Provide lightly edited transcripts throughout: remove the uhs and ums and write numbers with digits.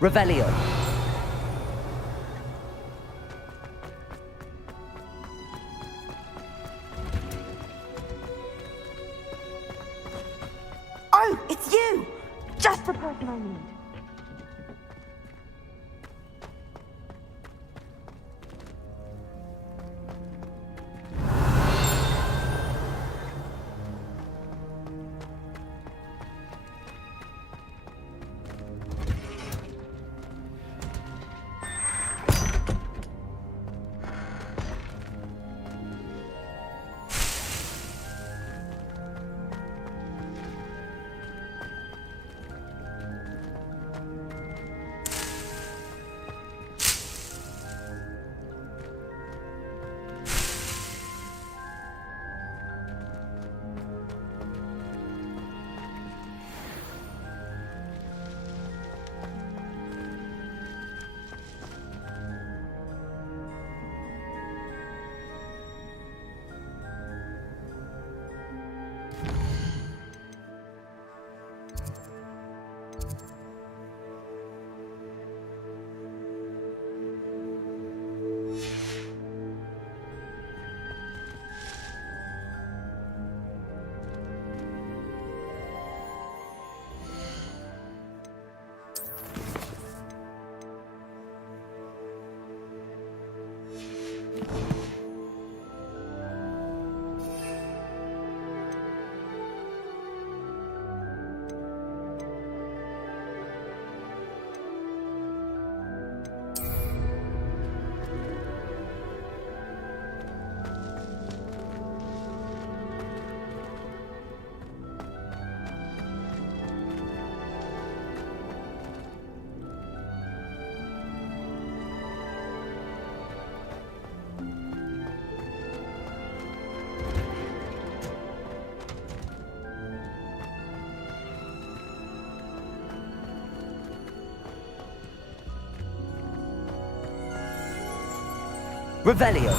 Revelio. Oh, it's you! Just the person I need. Revelio.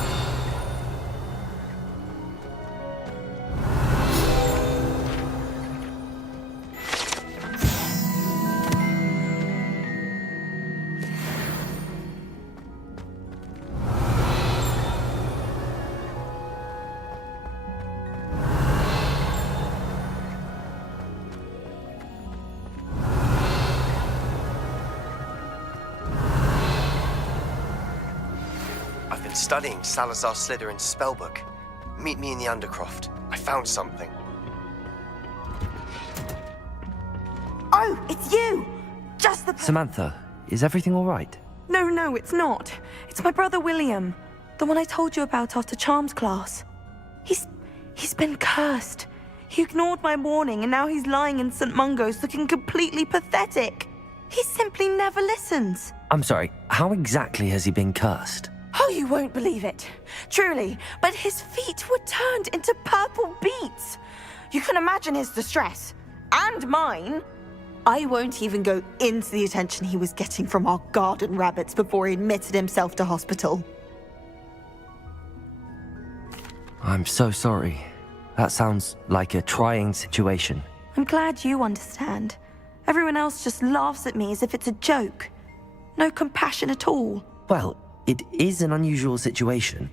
I've been studying Salazar Slytherin's spellbook. Meet me in the Undercroft. I found something. Oh, it's you! Just the Samantha, is everything all right? No, it's not. It's my brother William. The one I told you about after Charms class. He's been cursed. He ignored my warning and now he's lying in St. Mungo's looking completely pathetic. He simply never listens. I'm sorry, how exactly has he been cursed? Oh, you won't believe it. Truly, but his feet were turned into purple beets. You can imagine his distress. And mine. I won't even go into the attention he was getting from our garden rabbits before he admitted himself to hospital. I'm so sorry. That sounds like a trying situation. I'm glad you understand. Everyone else just laughs at me as if it's a joke. No compassion at all. Well, it is an unusual situation.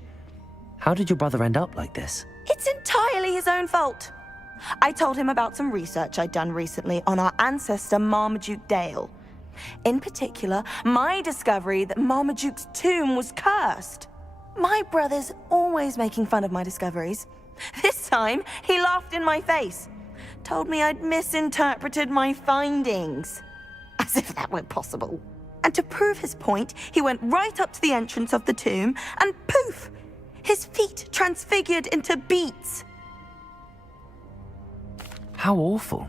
How did your brother end up like this? It's entirely his own fault. I told him about some research I'd done recently on our ancestor Marmaduke Dale. In particular, my discovery that Marmaduke's tomb was cursed. My brother's always making fun of my discoveries. This time, he laughed in my face. Told me I'd misinterpreted my findings. As if that weren't possible. And to prove his point, he went right up to the entrance of the tomb and poof! His feet transfigured into beets. How awful.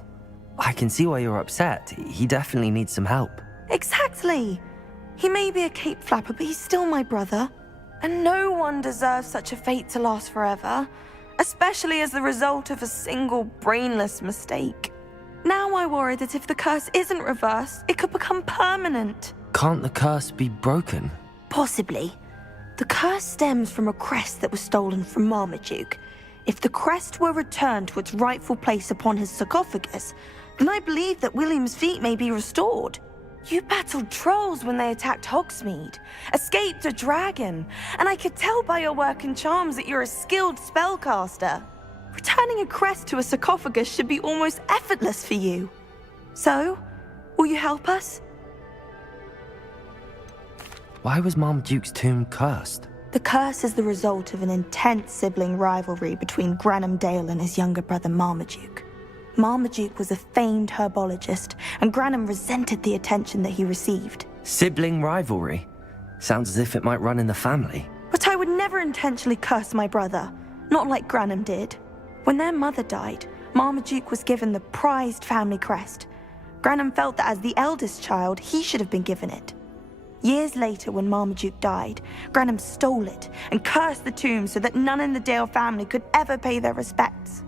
I can see why you're upset. He definitely needs some help. Exactly. He may be a cape flapper, but he's still my brother. And no one deserves such a fate to last forever, especially as the result of a single brainless mistake. Now I worry that if the curse isn't reversed, it could become permanent. Can't the curse be broken? Possibly. The curse stems from a crest that was stolen from Marmaduke. If the crest were returned to its rightful place upon his sarcophagus, then I believe that William's feet may be restored. You battled trolls when they attacked Hogsmeade, escaped a dragon, and I could tell by your work and charms that you're a skilled spellcaster. Returning a crest to a sarcophagus should be almost effortless for you. So, will you help us? Why was Marmaduke's tomb cursed? The curse is the result of an intense sibling rivalry between Granham Dale and his younger brother Marmaduke. Marmaduke was a famed herbologist, and Granham resented the attention that he received. Sibling rivalry? Sounds as if it might run in the family. But I would never intentionally curse my brother, not like Granham did. When their mother died, Marmaduke was given the prized family crest. Granham felt that as the eldest child, he should have been given it. Years later, when Marmaduke died, Granham stole it and cursed the tomb so that none in the Dale family could ever pay their respects.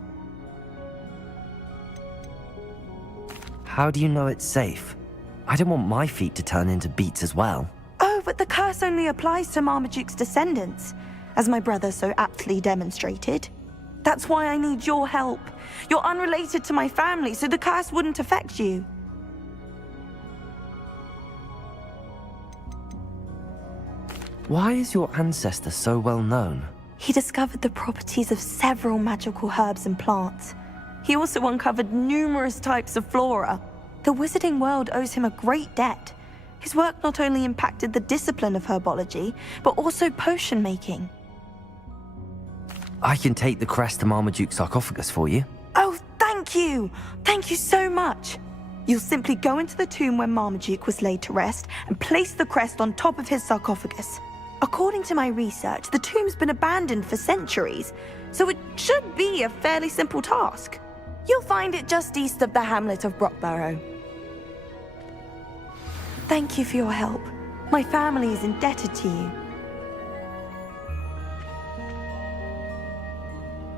How do you know it's safe? I don't want my feet to turn into beets as well. Oh, but the curse only applies to Marmaduke's descendants, as my brother so aptly demonstrated. That's why I need your help. You're unrelated to my family, so the curse wouldn't affect you. Why is your ancestor so well known? He discovered the properties of several magical herbs and plants. He also uncovered numerous types of flora. The wizarding world owes him a great debt. His work not only impacted the discipline of herbology, but also potion making. I can take the crest to Marmaduke's sarcophagus for you. Oh, thank you! Thank you so much! You'll simply go into the tomb where Marmaduke was laid to rest and place the crest on top of his sarcophagus. According to my research, the tomb's been abandoned for centuries, so it should be a fairly simple task. You'll find it just east of the hamlet of Brockborough. Thank you for your help. My family is indebted to you.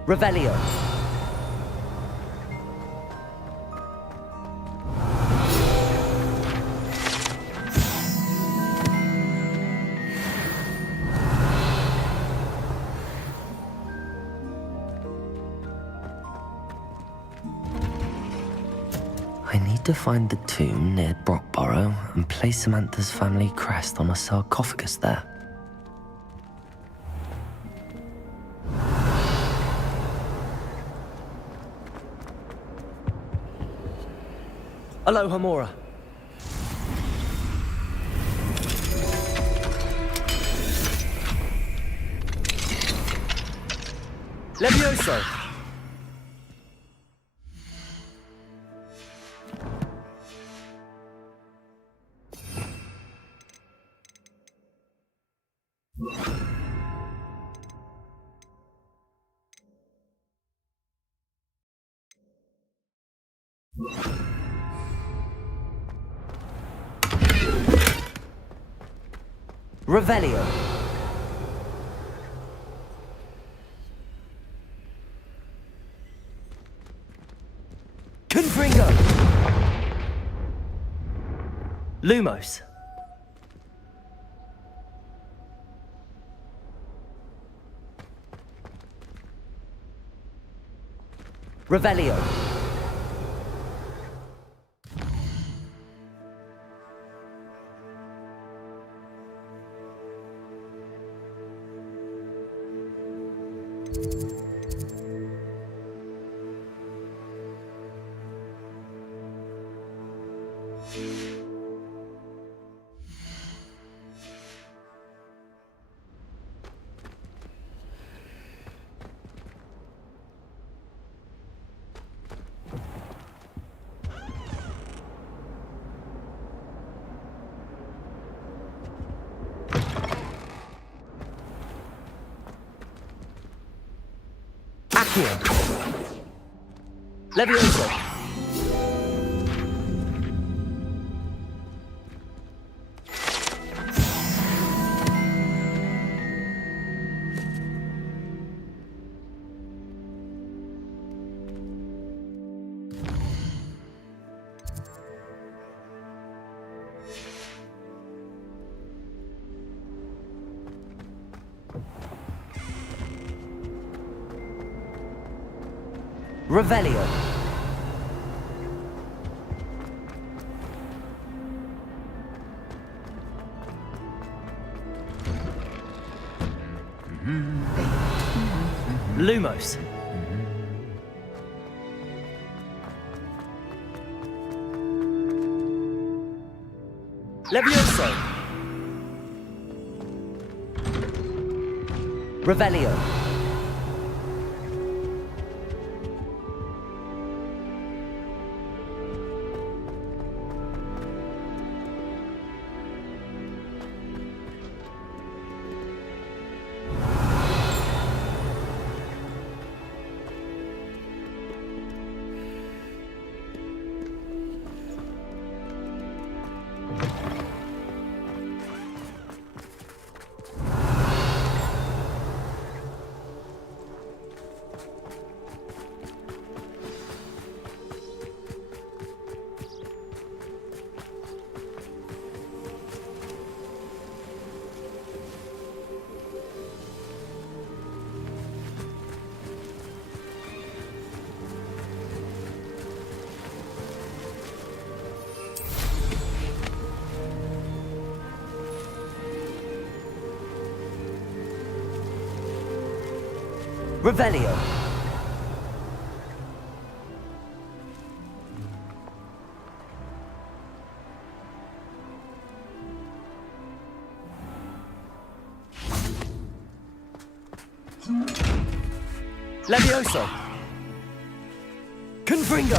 Revelio. I need to find the tomb near Brockborough and place Samantha's family crest on a sarcophagus there. Aloha, Mora. Levioso. Revelio. Confringo. Lumos. Revelio. Accio. Levioso. Revelio. Lumos. Levioso. Revelio. Revelio. Levioso. Confringo.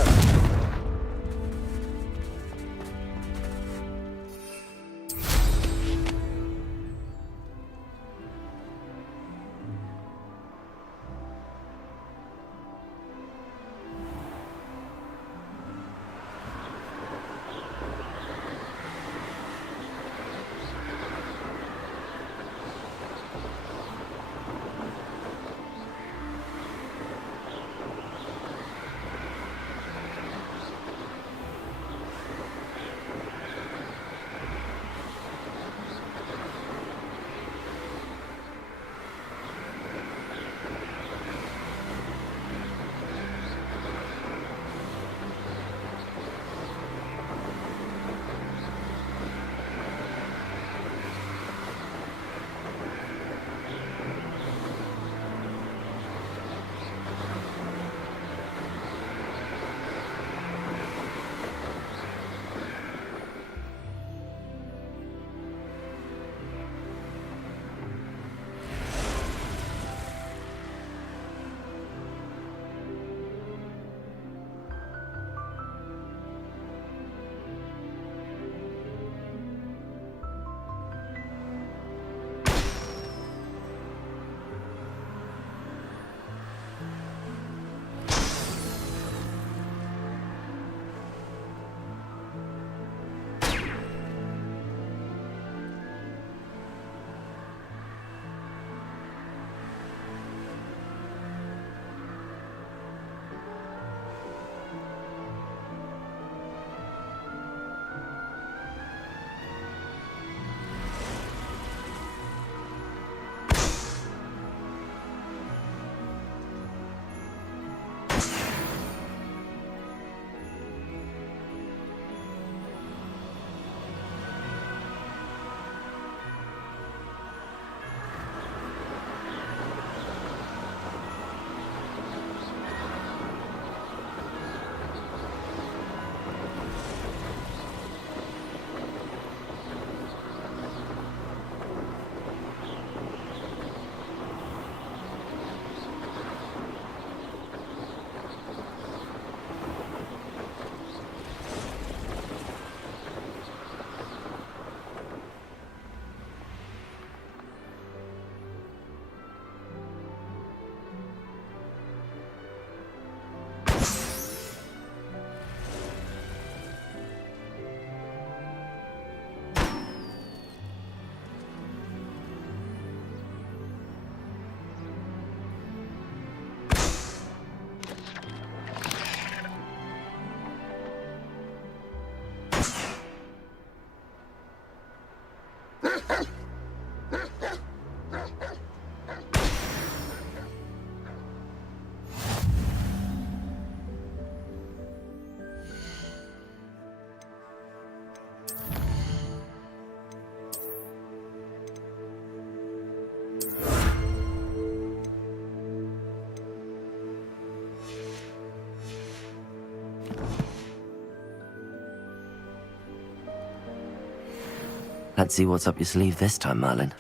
Let's see what's up your sleeve this time, Merlin.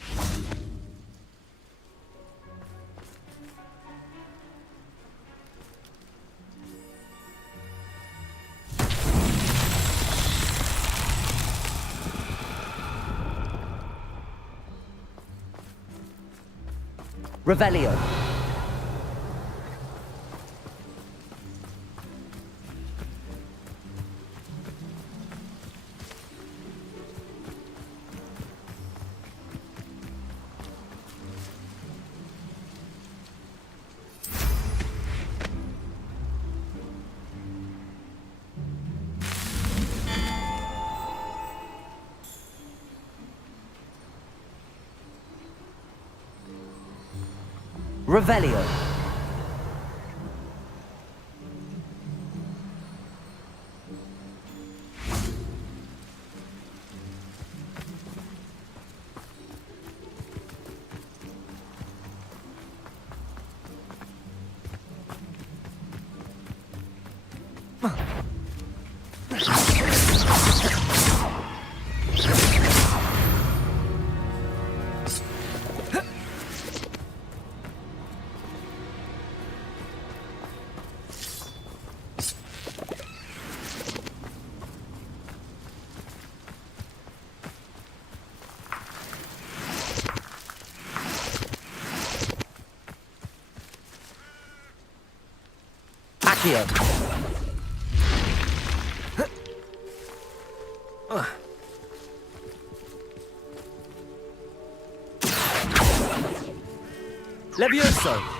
Revelio. Revelio. Accio. Levioso.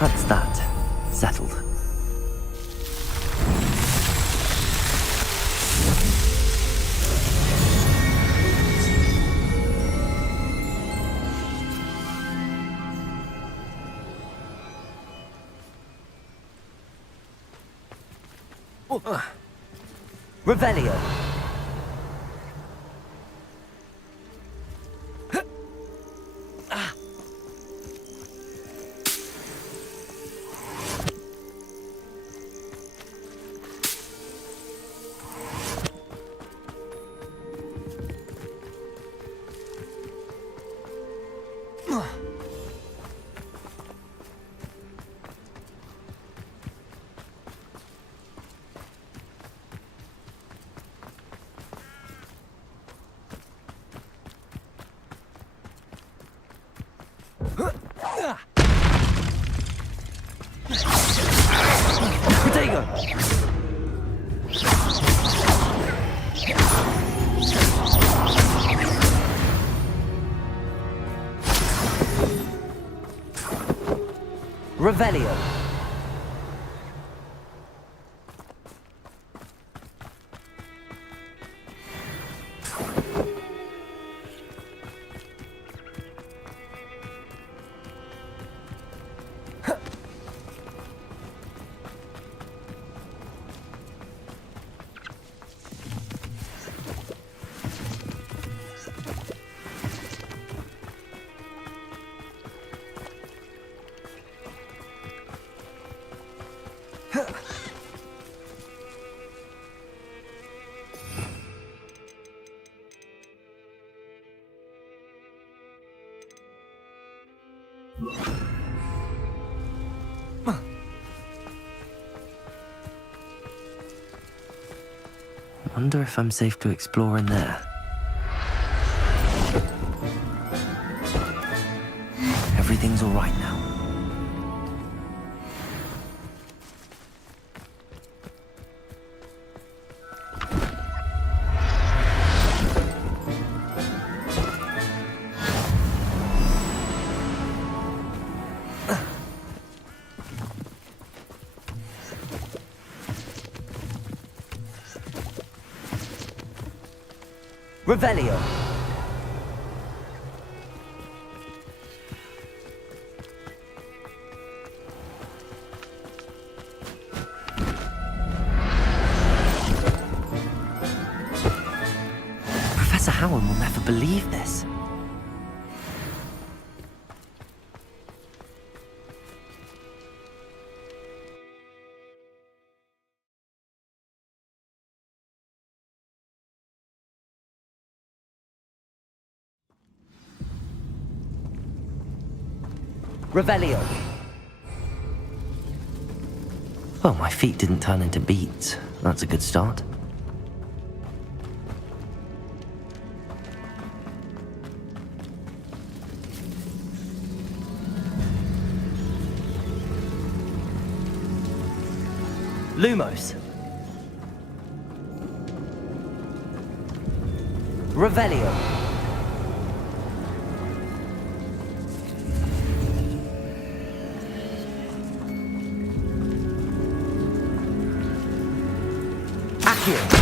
That's that. Settled. Revelio. Protego. Revelio. Wonder if I'm safe to explore in there. Everything's all right now. Revelio. Professor Howard will never believe this. Revelio. Well, my feet didn't turn into beets. That's a good start. Lumos. Revelio. Accio.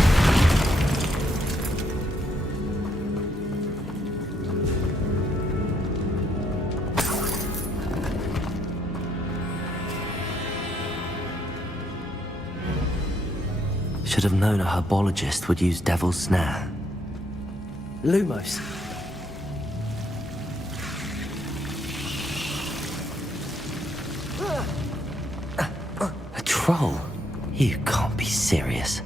Should have known a herbologist would use Devil's Snare. Lumos. A troll? You can't be serious.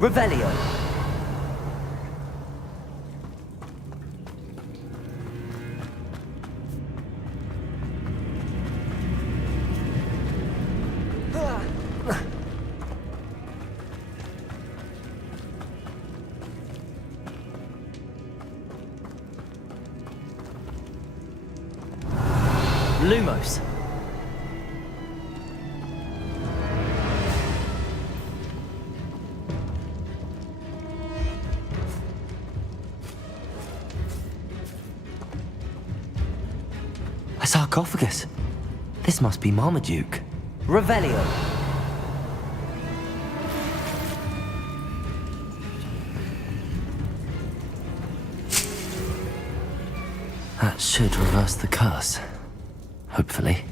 Revelio. Lumos. A sarcophagus. This must be Marmaduke. Revelio. That should reverse the curse. Hopefully.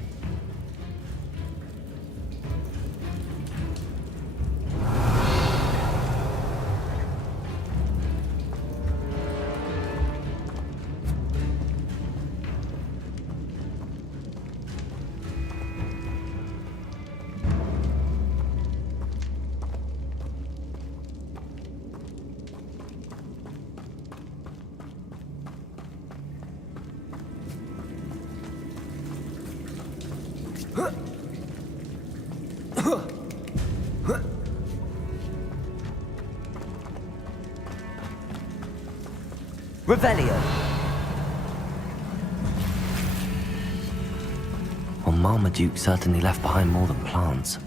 Revelio. Well, Marmaduke certainly left behind more than plants.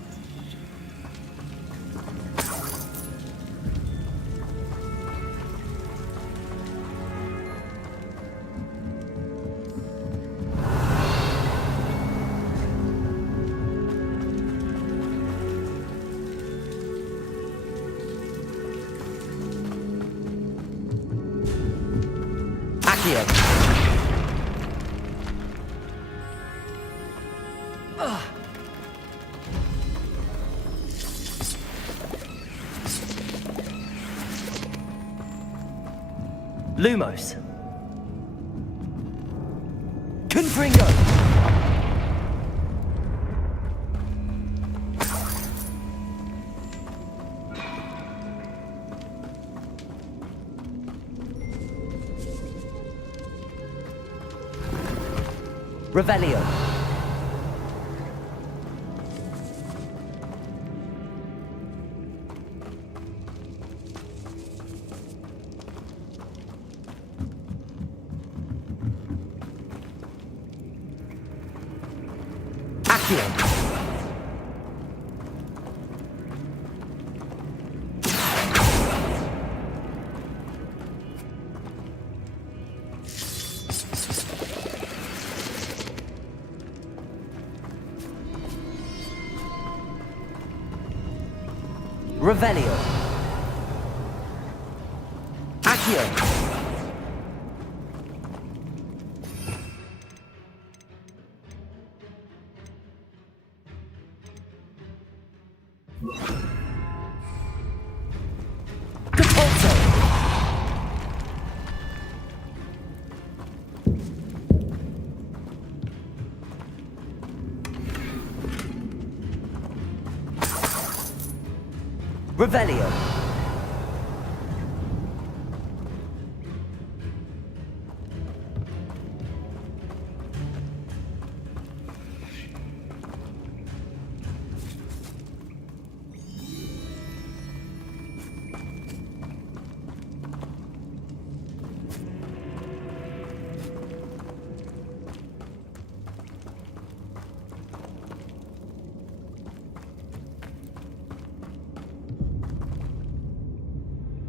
Accio. Lumos. Confringo. Revelio. Accio. Revelio. Accio. Capozzo. Revelio.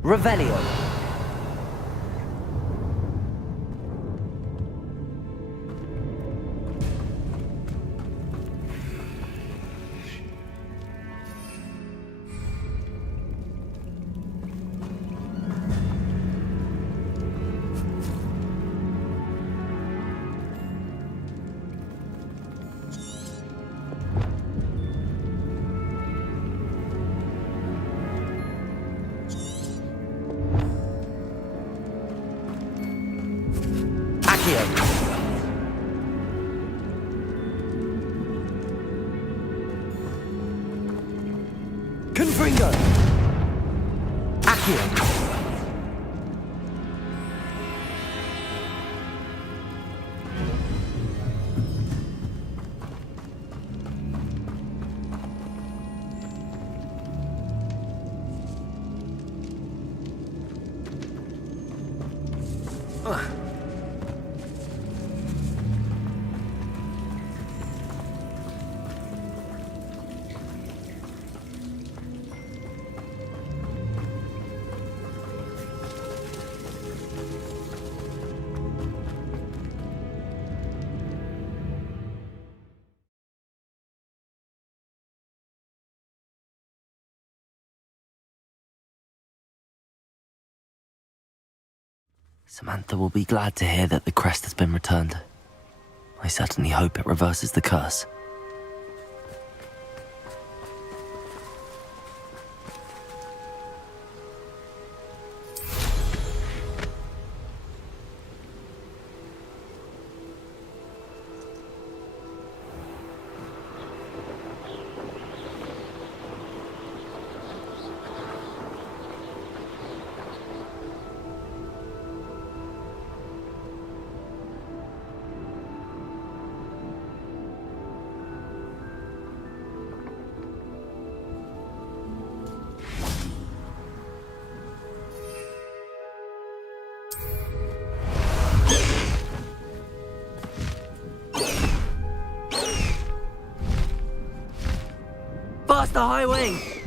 Revelio. Accio. Confringo. Accio. Samantha will be glad to hear that the crest has been returned. I certainly hope it reverses the curse. Faster highway!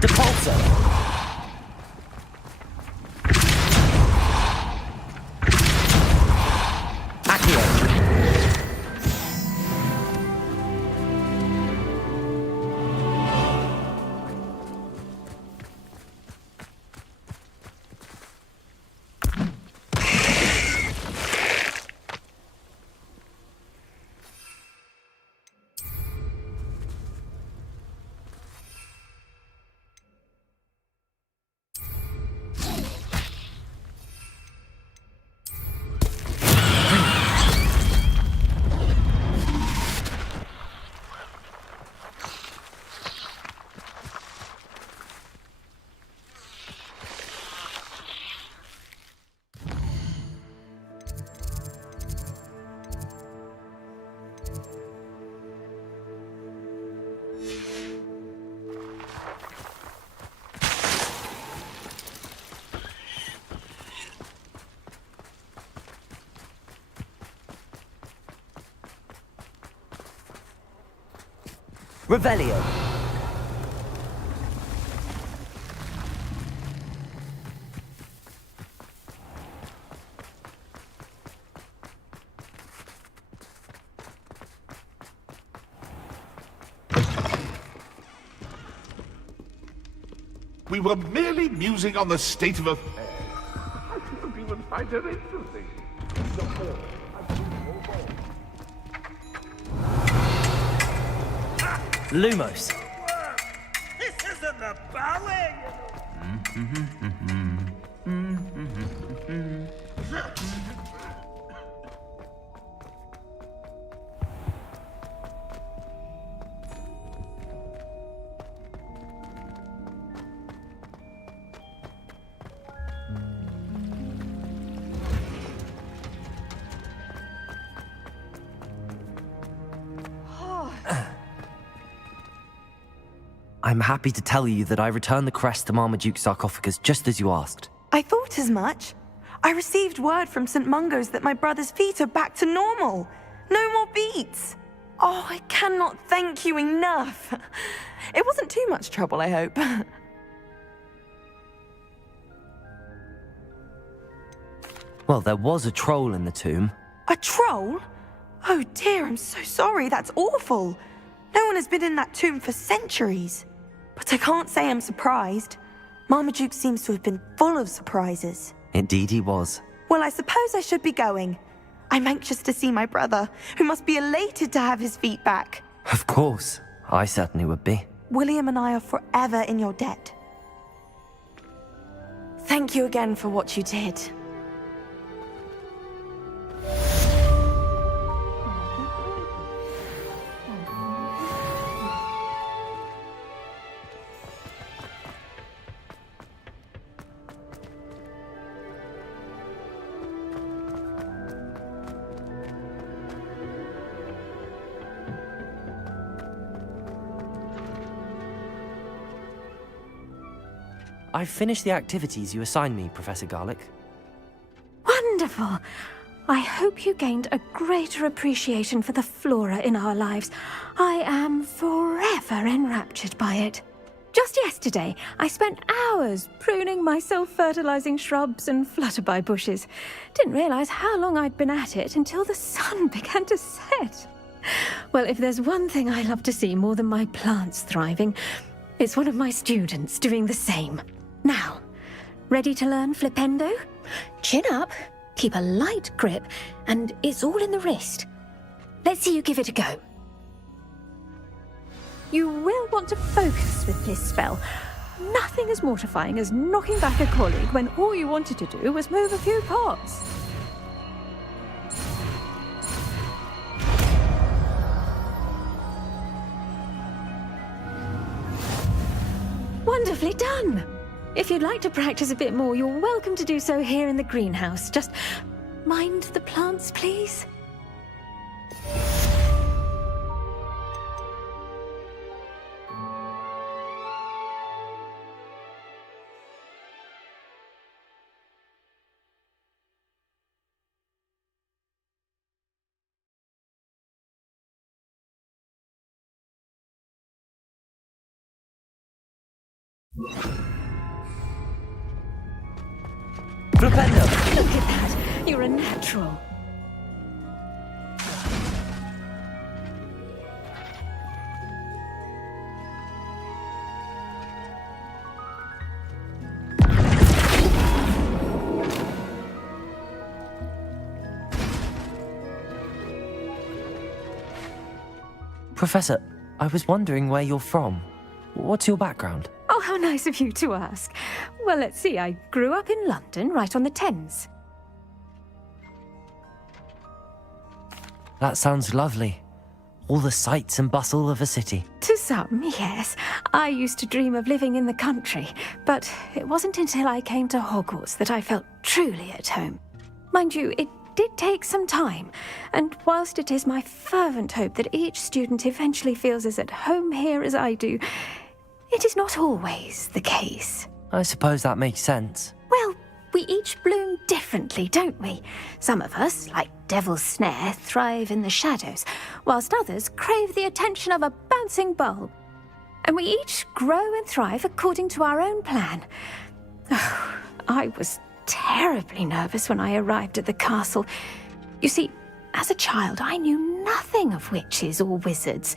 Depulso. Accio. Revelio. We were merely musing on the state of affairs. I couldn't even find her interesting. Lumos. This isn't the ballet! I'm happy to tell you that I returned the crest to Marmaduke's sarcophagus just as you asked. I thought as much. I received word from St. Mungo's that my brother's feet are back to normal. No more beats. Oh, I cannot thank you enough. It wasn't too much trouble, I hope. Well, there was a troll in the tomb. A troll? Oh dear, I'm so sorry. That's awful. No one has been in that tomb for centuries. But I can't say I'm surprised. Marmaduke seems to have been full of surprises. Indeed he was. Well, I suppose I should be going. I'm anxious to see my brother, who must be elated to have his feet back. Of course. I certainly would be. William and I are forever in your debt. Thank you again for what you did. I've finished the activities you assigned me, Professor Garlick. Wonderful! I hope you gained a greater appreciation for the flora in our lives. I am forever enraptured by it. Just yesterday, I spent hours pruning my self-fertilizing shrubs and flutterby bushes. Didn't realize how long I'd been at it until the sun began to set. Well, if there's one thing I love to see more than my plants thriving, it's one of my students doing the same. Now, ready to learn flipendo? Chin up, keep a light grip, and it's all in the wrist. Let's see you give it a go. You will want to focus with this spell. Nothing as mortifying as knocking back a colleague when all you wanted to do was move a few pots. Wonderfully done! If you'd like to practice a bit more, you're welcome to do so here in the greenhouse. Just mind the plants, please. Flipendo! Look at that. You're a natural. Professor, I was wondering where you're from. What's your background? Oh, how nice of you to ask. Well, let's see. I grew up in London, right on the Thames. That sounds lovely. All the sights and bustle of a city. To some, yes. I used to dream of living in the country, but it wasn't until I came to Hogwarts that I felt truly at home. Mind you, it did take some time, and whilst it is my fervent hope that each student eventually feels as at home here as I do, it is not always the case. I suppose that makes sense. Well, we each bloom differently, don't we? Some of us, like Devil's Snare, thrive in the shadows, whilst others crave the attention of a bouncing bulb. And we each grow and thrive according to our own plan. Oh, I was terribly nervous when I arrived at the castle. You see, as a child, I knew nothing of witches or wizards.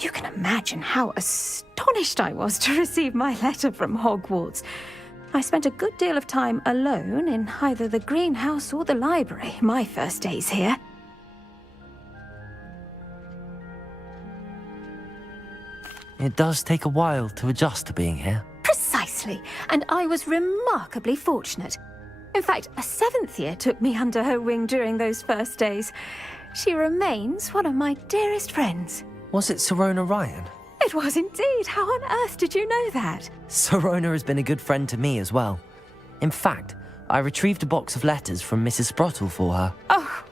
You can imagine how astonished I was to receive my letter from Hogwarts. I spent a good deal of time alone in either the greenhouse or the library my first days here. It does take a while to adjust to being here. Precisely, and I was remarkably fortunate. In fact, a 7th year took me under her wing during those first days. She remains one of my dearest friends. Was it Sirona Ryan? It was indeed. How on earth did you know that? Sirona has been a good friend to me as well. In fact, I retrieved a box of letters from Mrs. Sprottle for her. Oh,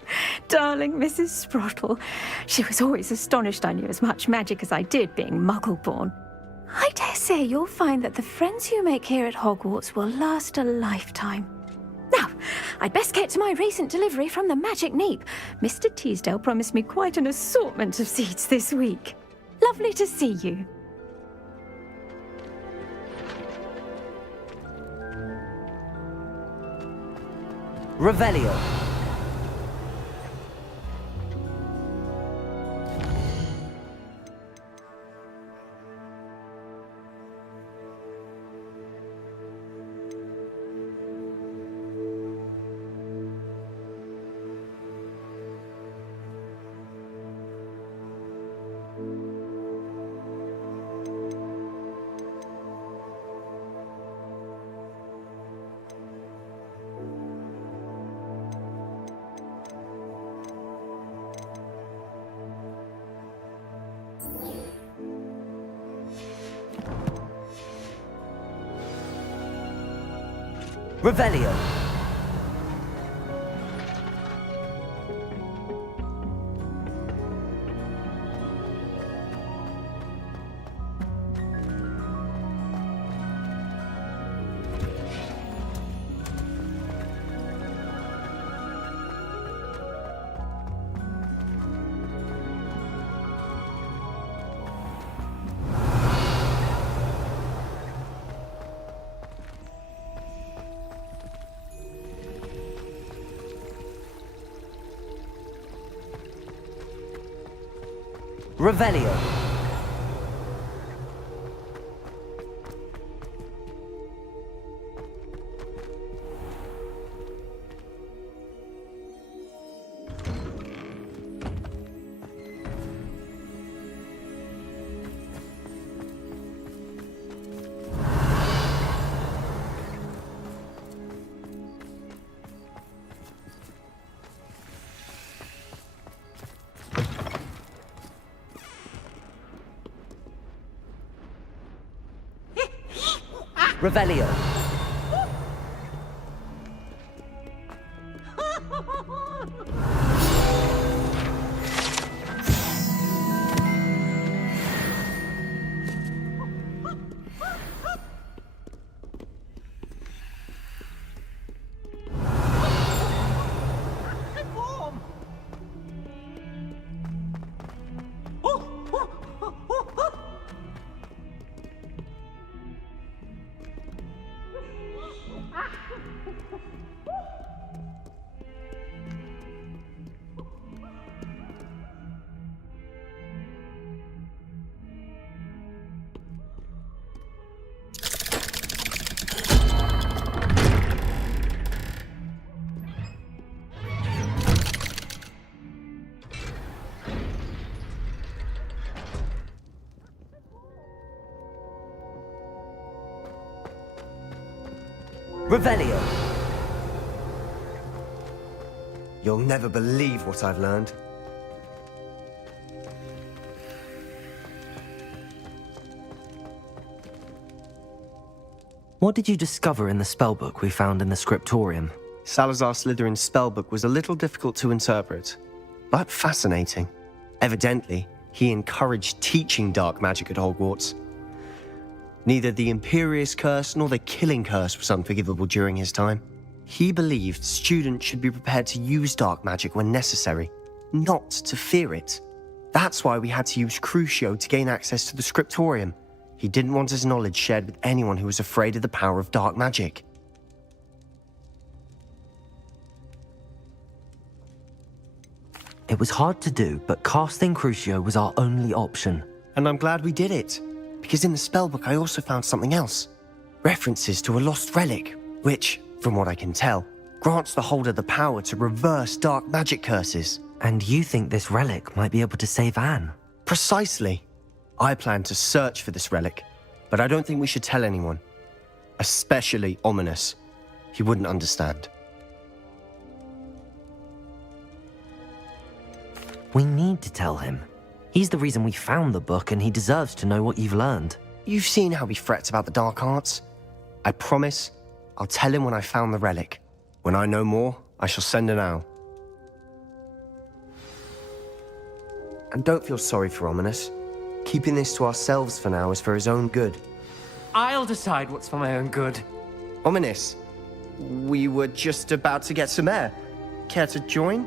darling Mrs. Sprottle. She was always astonished I knew as much magic as I did, being Muggle-born. I dare say you'll find that the friends you make here at Hogwarts will last a lifetime. Now, I'd best get to my recent delivery from the Magic Neep. Mr. Teasdale promised me quite an assortment of seeds this week. Lovely to see you. Revelio. Revelio. Revelio. Revelio. Revelio. You'll never believe what I've learned. What did you discover in the spellbook we found in the scriptorium? Salazar Slytherin's spellbook was a little difficult to interpret, but fascinating. Evidently, he encouraged teaching dark magic at Hogwarts. Neither the Imperious Curse nor the Killing Curse was unforgivable during his time. He believed students should be prepared to use dark magic when necessary, not to fear it. That's why we had to use Crucio to gain access to the scriptorium. He didn't want his knowledge shared with anyone who was afraid of the power of dark magic. It was hard to do, but casting Crucio was our only option. And I'm glad we did it, because in the spellbook I also found something else. References to a lost relic, which, from what I can tell, grants the holder the power to reverse dark magic curses. And you think this relic might be able to save Anne? Precisely. I plan to search for this relic, but I don't think we should tell anyone. Especially Ominous. He wouldn't understand. We need to tell him. He's the reason we found the book, and he deserves to know what you've learned. You've seen how he frets about the dark arts. I promise I'll tell him when I found the relic. When I know more, I shall send an owl. And don't feel sorry for Ominous. Keeping this to ourselves for now is for his own good. I'll decide what's for my own good. Ominous, we were just about to get some air. Care to join?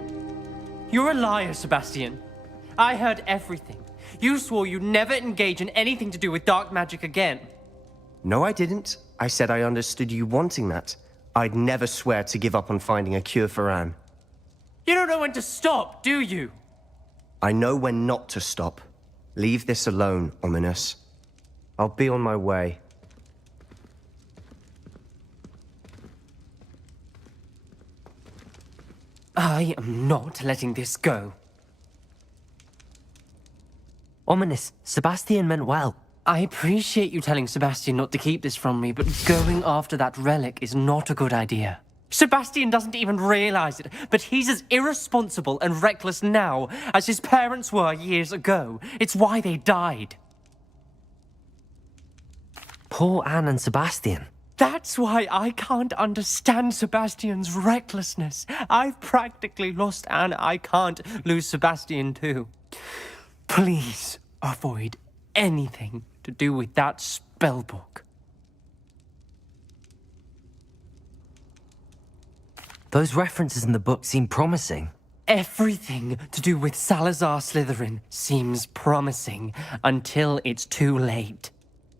You're a liar, Sebastian. I heard everything. You swore you'd never engage in anything to do with dark magic again. No, I didn't. I said I understood you wanting that. I'd never swear to give up on finding a cure for Anne. You don't know when to stop, do you? I know when not to stop. Leave this alone, Ominous. I'll be on my way. I am not letting this go. Ominous, Sebastian meant well. I appreciate you telling Sebastian not to keep this from me, but going after that relic is not a good idea. Sebastian doesn't even realize it, but he's as irresponsible and reckless now as his parents were years ago. It's why they died. Poor Anne and Sebastian. That's why I can't understand Sebastian's recklessness. I've practically lost Anne. I can't lose Sebastian too. Please avoid anything to do with that spellbook. Those references in the book seem promising. Everything to do with Salazar Slytherin seems promising until it's too late.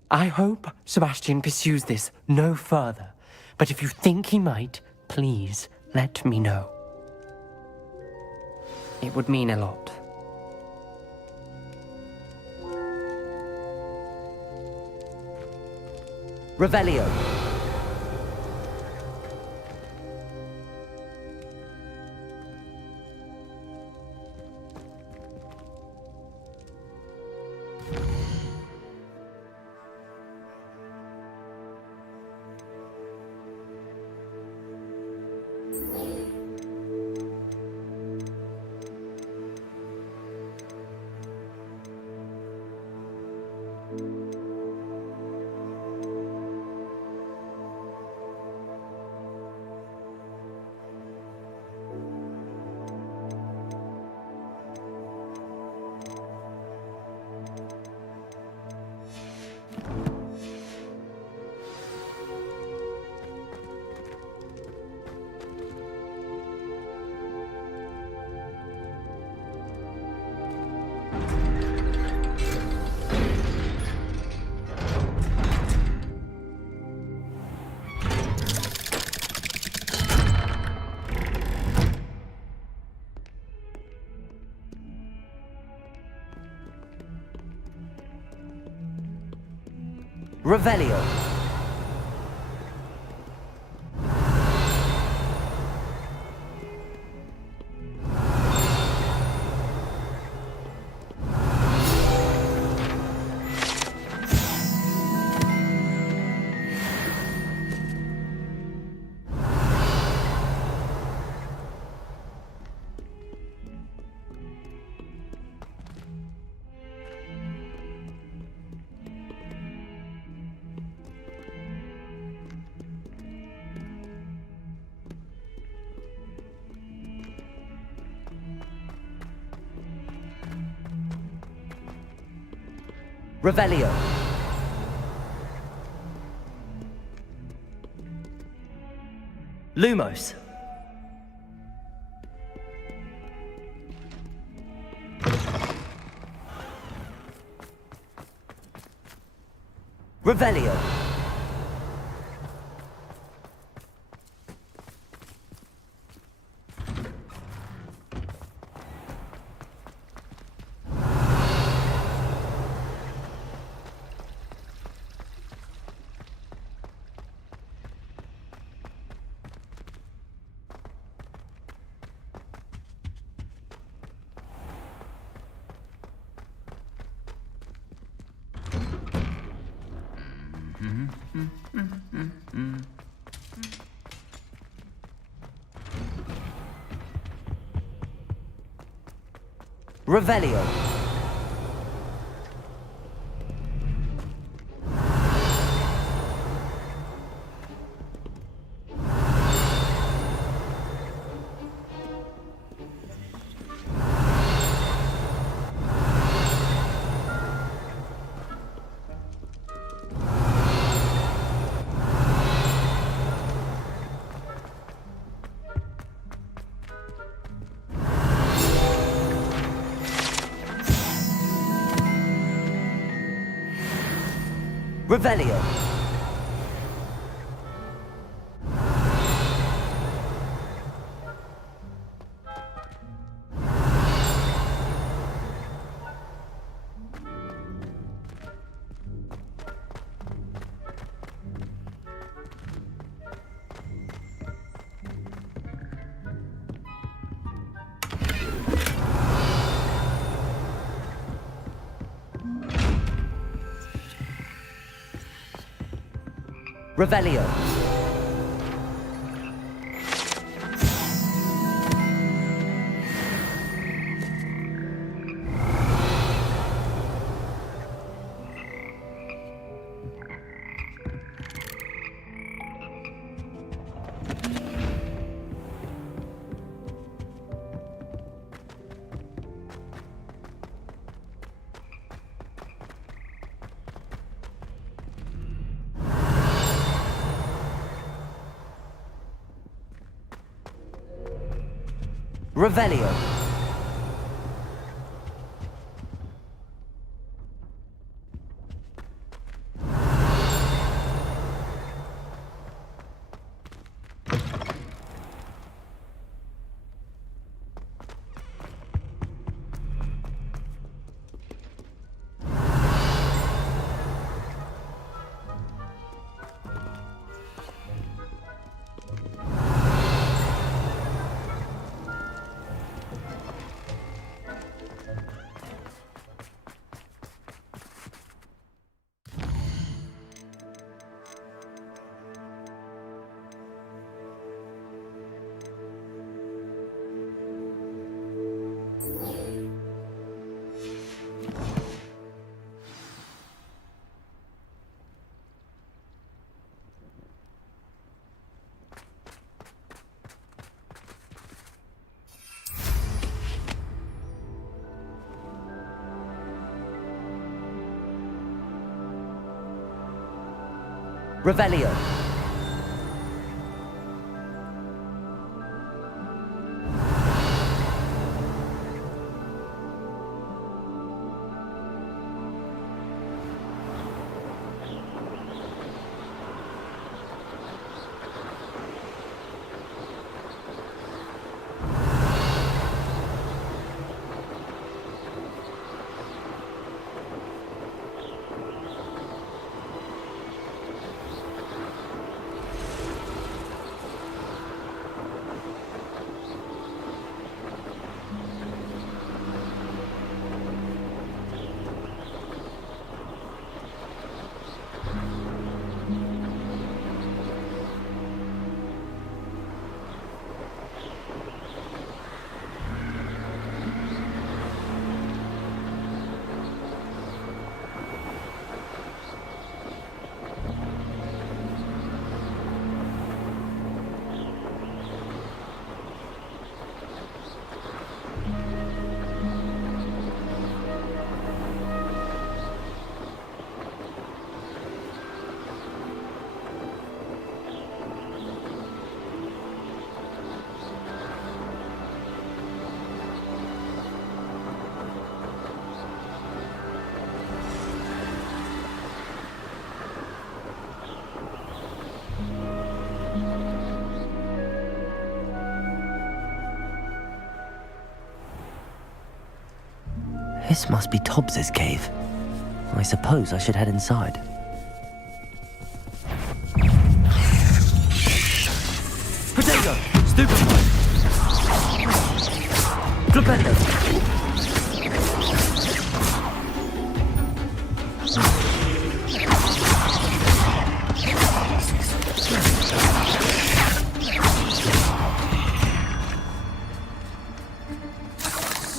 I hope Sebastian pursues this no further, but if you think he might, please let me know. It would mean a lot. Revelio. Revelio. Revelio. Lumos. Revelio. Revelio. Revelio. Revelio. Revelio. Revelio. This must be Tobbs's cave. I suppose I should head inside. Potato! Stupefy! Flipendo!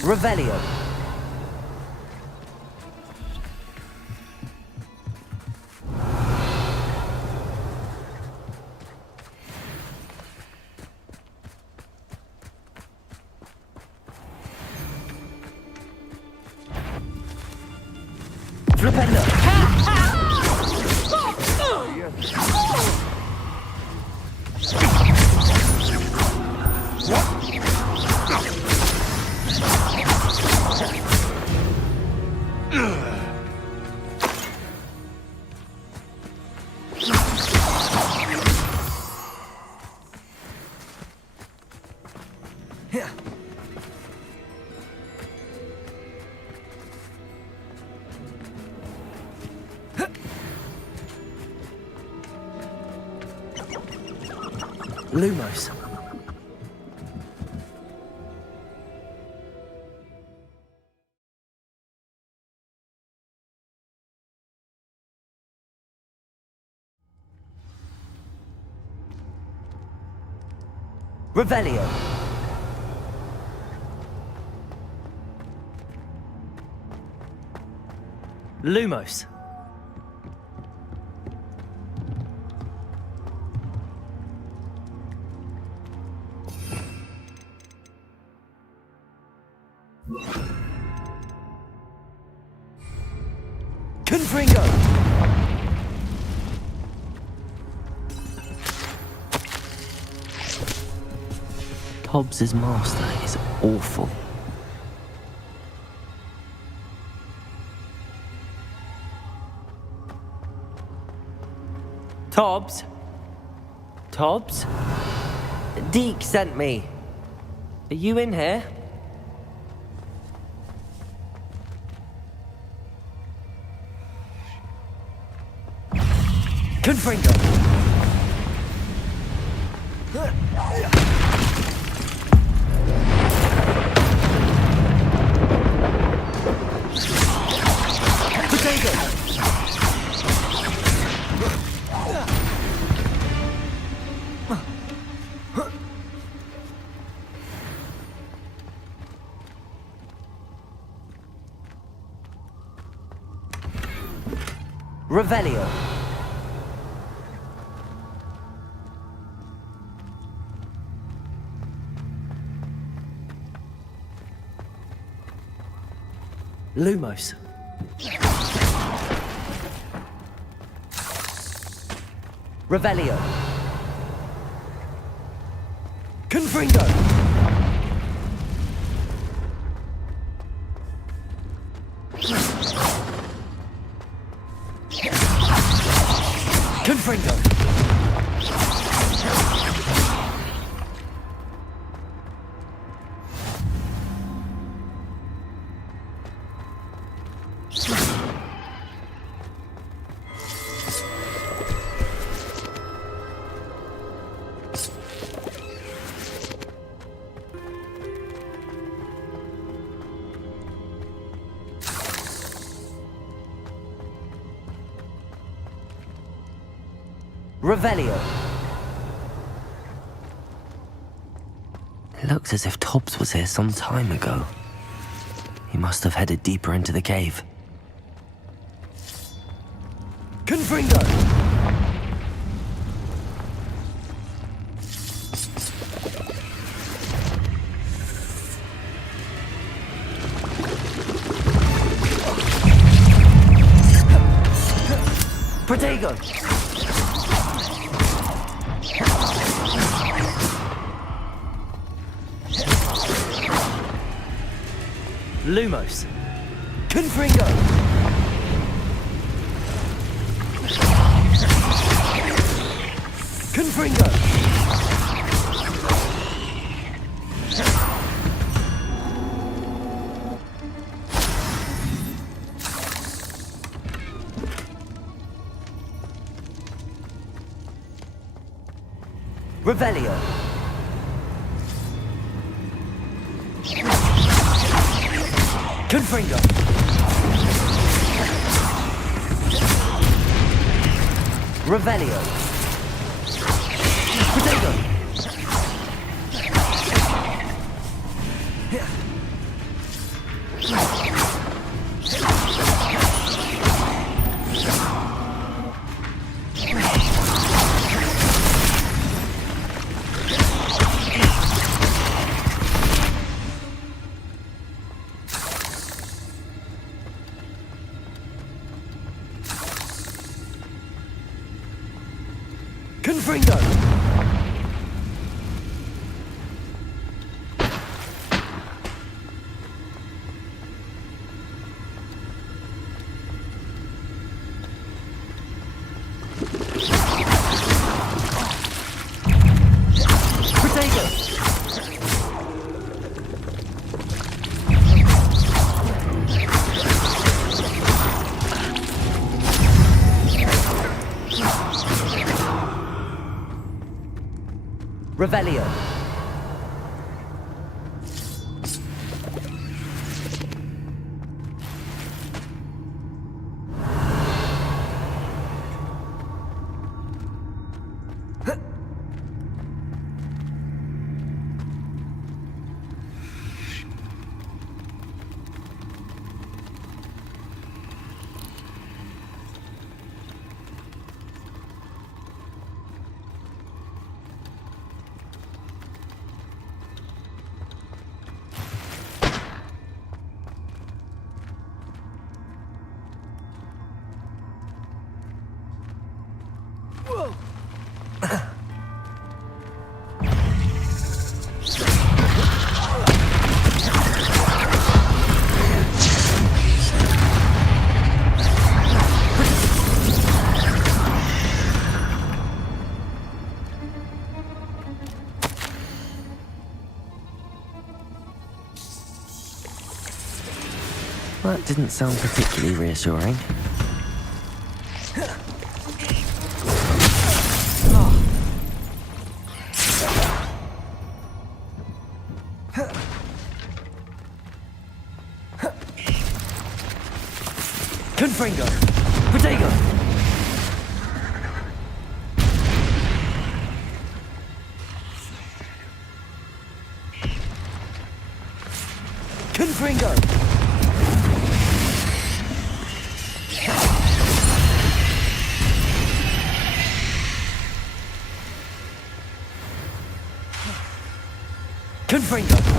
Revelio. Flipendo. Lumos. Revelio. Lumos. Confringo! Tobbs's master is awful. Tobbs? Tobbs? Deke sent me. Are you in here? Confringo! Potato! Revelio. Lumos. Revelio. Confringo. Confringo. Revelio. It looks as if Tobbs was here some time ago. He must have headed deeper into the cave. Confringo! Protego! Lumos. Confringo. Confringo. Revelio. Confringo. Revelio. Potato. Confringo. Revelio. That didn't sound particularly reassuring. Confringo. Potato. Confringo. Confringo.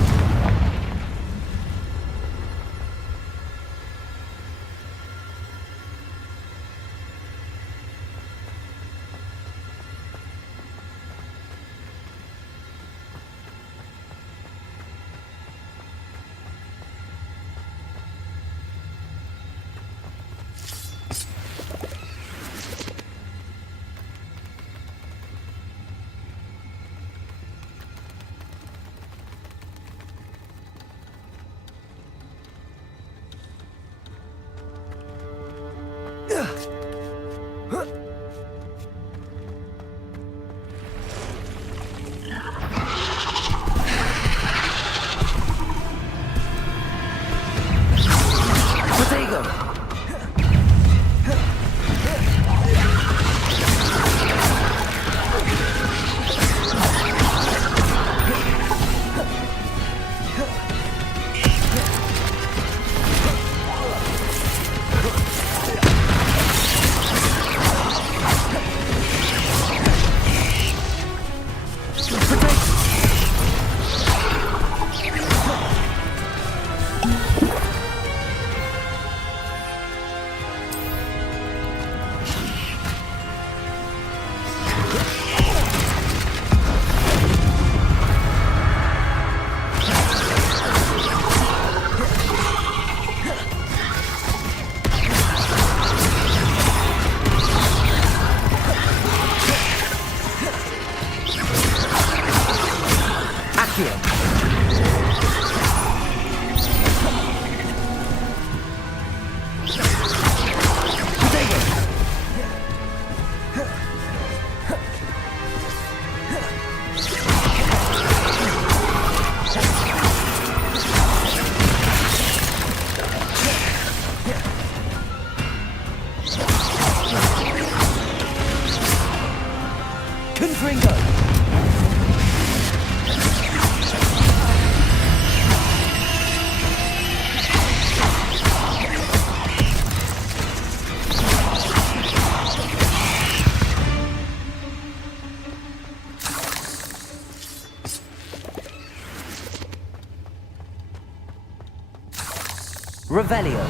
Revelio.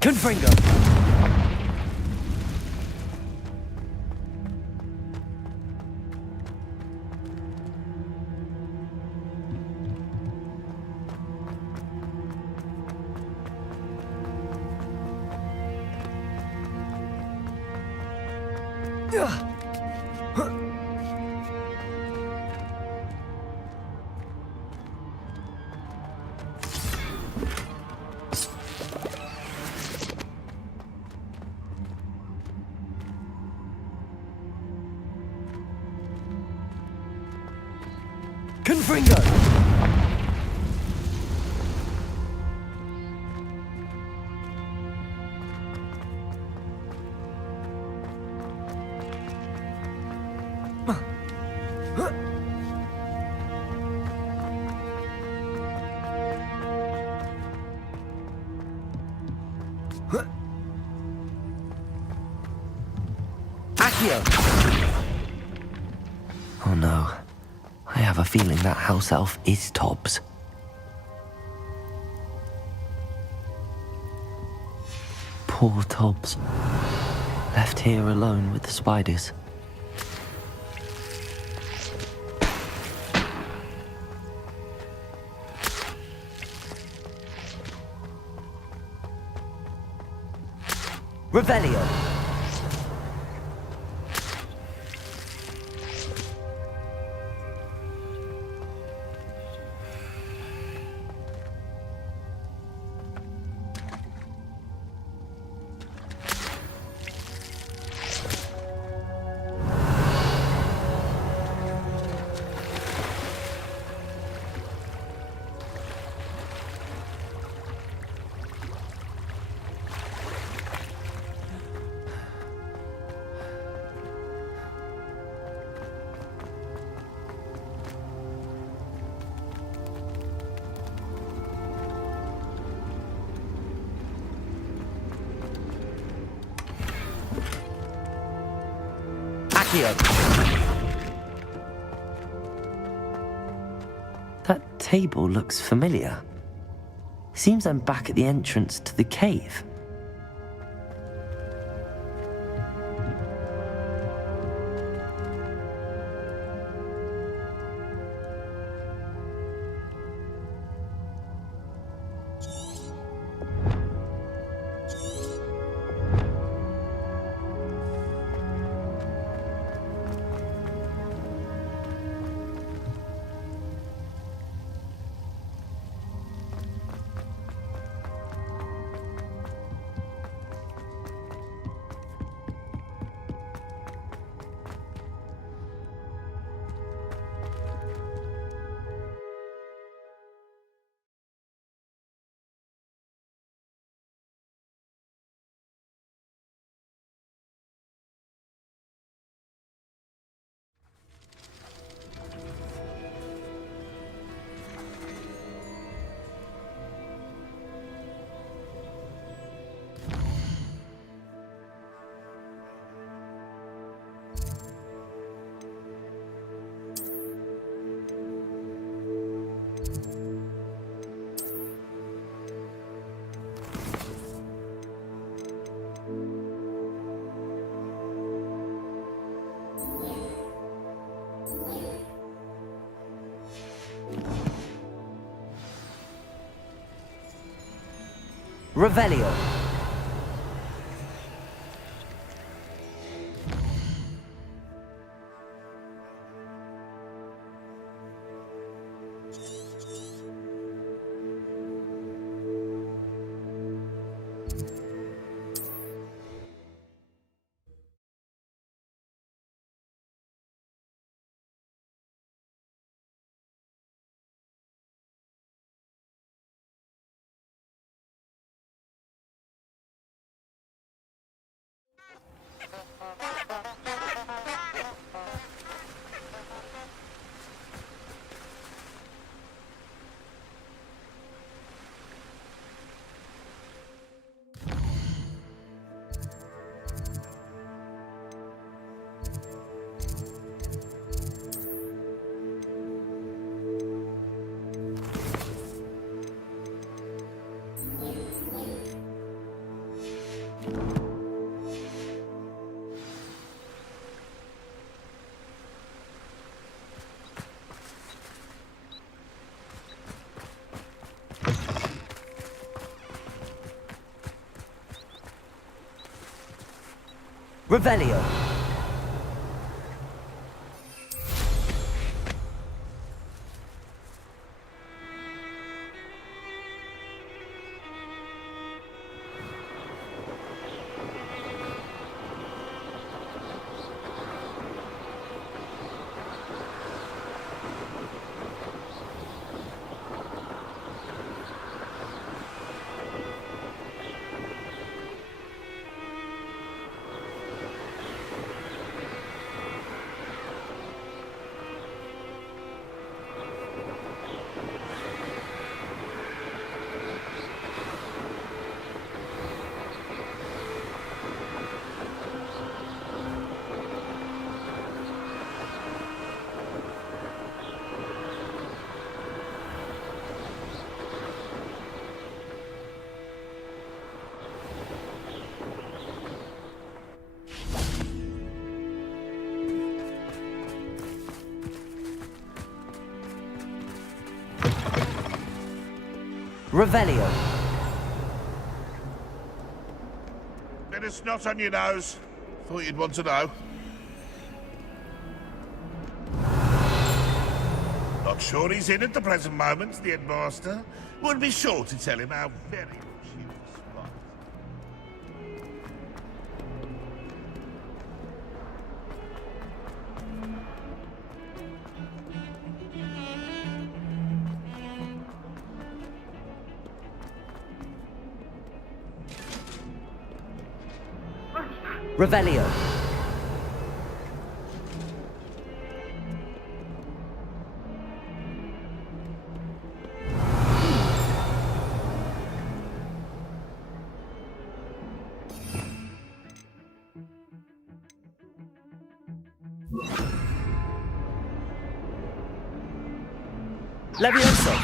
Confringo. Confringo. Accio. Oh no. I have a feeling that house elf is Tobbs. Poor Tobbs. Left here alone with the spiders. Revelio. That table looks familiar. Seems I'm back at the entrance to the cave. Revelio. Revelio. Revelio. Bit of snot on your nose. Thought you'd want to know. Not sure he's in at the present moment, the headmaster. Would be sure to tell him how very much he was spot. Revelio. Levioso.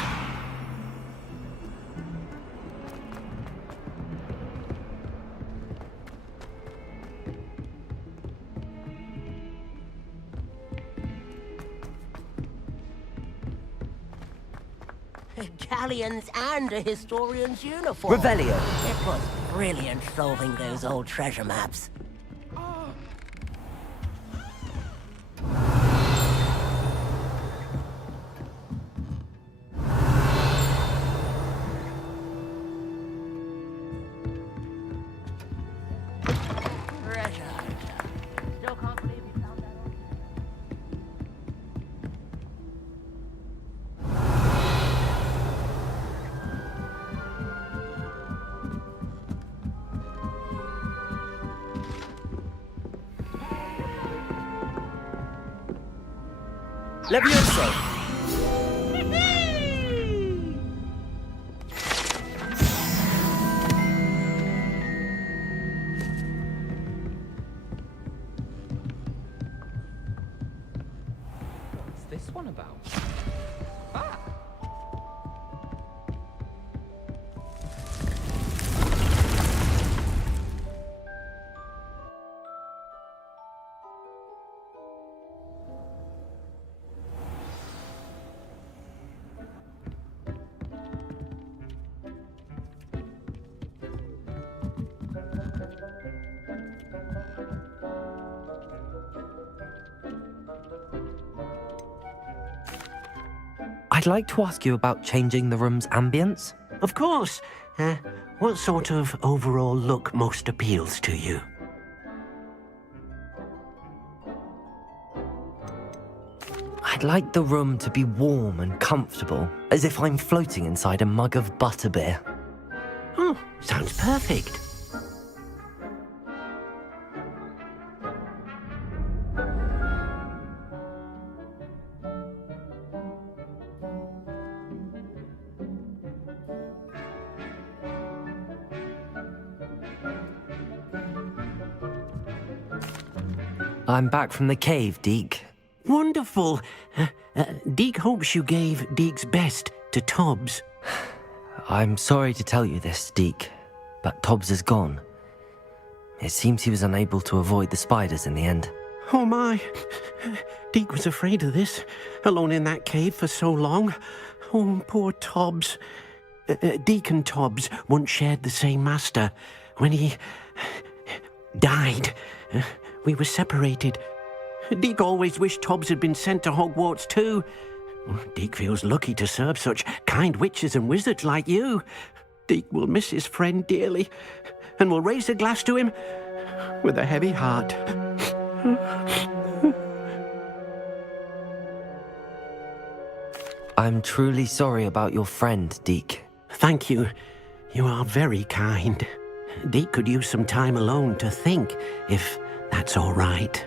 Galleons and a historian's uniform. Revelio. It was brilliant solving those old treasure maps. Treasure. Still can't believe you found that on. Levioso. What's this one about? Ah! I'd like to ask you about changing the room's ambience. Of course. What sort of overall look most appeals to you? I'd like the room to be warm and comfortable, as if I'm floating inside a mug of butterbeer. Oh, sounds perfect. I'm back from the cave, Deke. Wonderful. Deke hopes you gave Deke's best to Tobbs. I'm sorry to tell you this, Deke, but Tobbs is gone. It seems he was unable to avoid the spiders in the end. Oh my. Deke was afraid of this, alone in that cave for so long. Oh, poor Tobbs. Deke and Tobbs once shared the same master. When he died. We were separated. Deke always wished Tobbs had been sent to Hogwarts too. Deke feels lucky to serve such kind witches and wizards like you. Deke will miss his friend dearly, and will raise a glass to him with a heavy heart. I'm truly sorry about your friend, Deke. Thank you. You are very kind. Deke could use some time alone to think, if that's all right.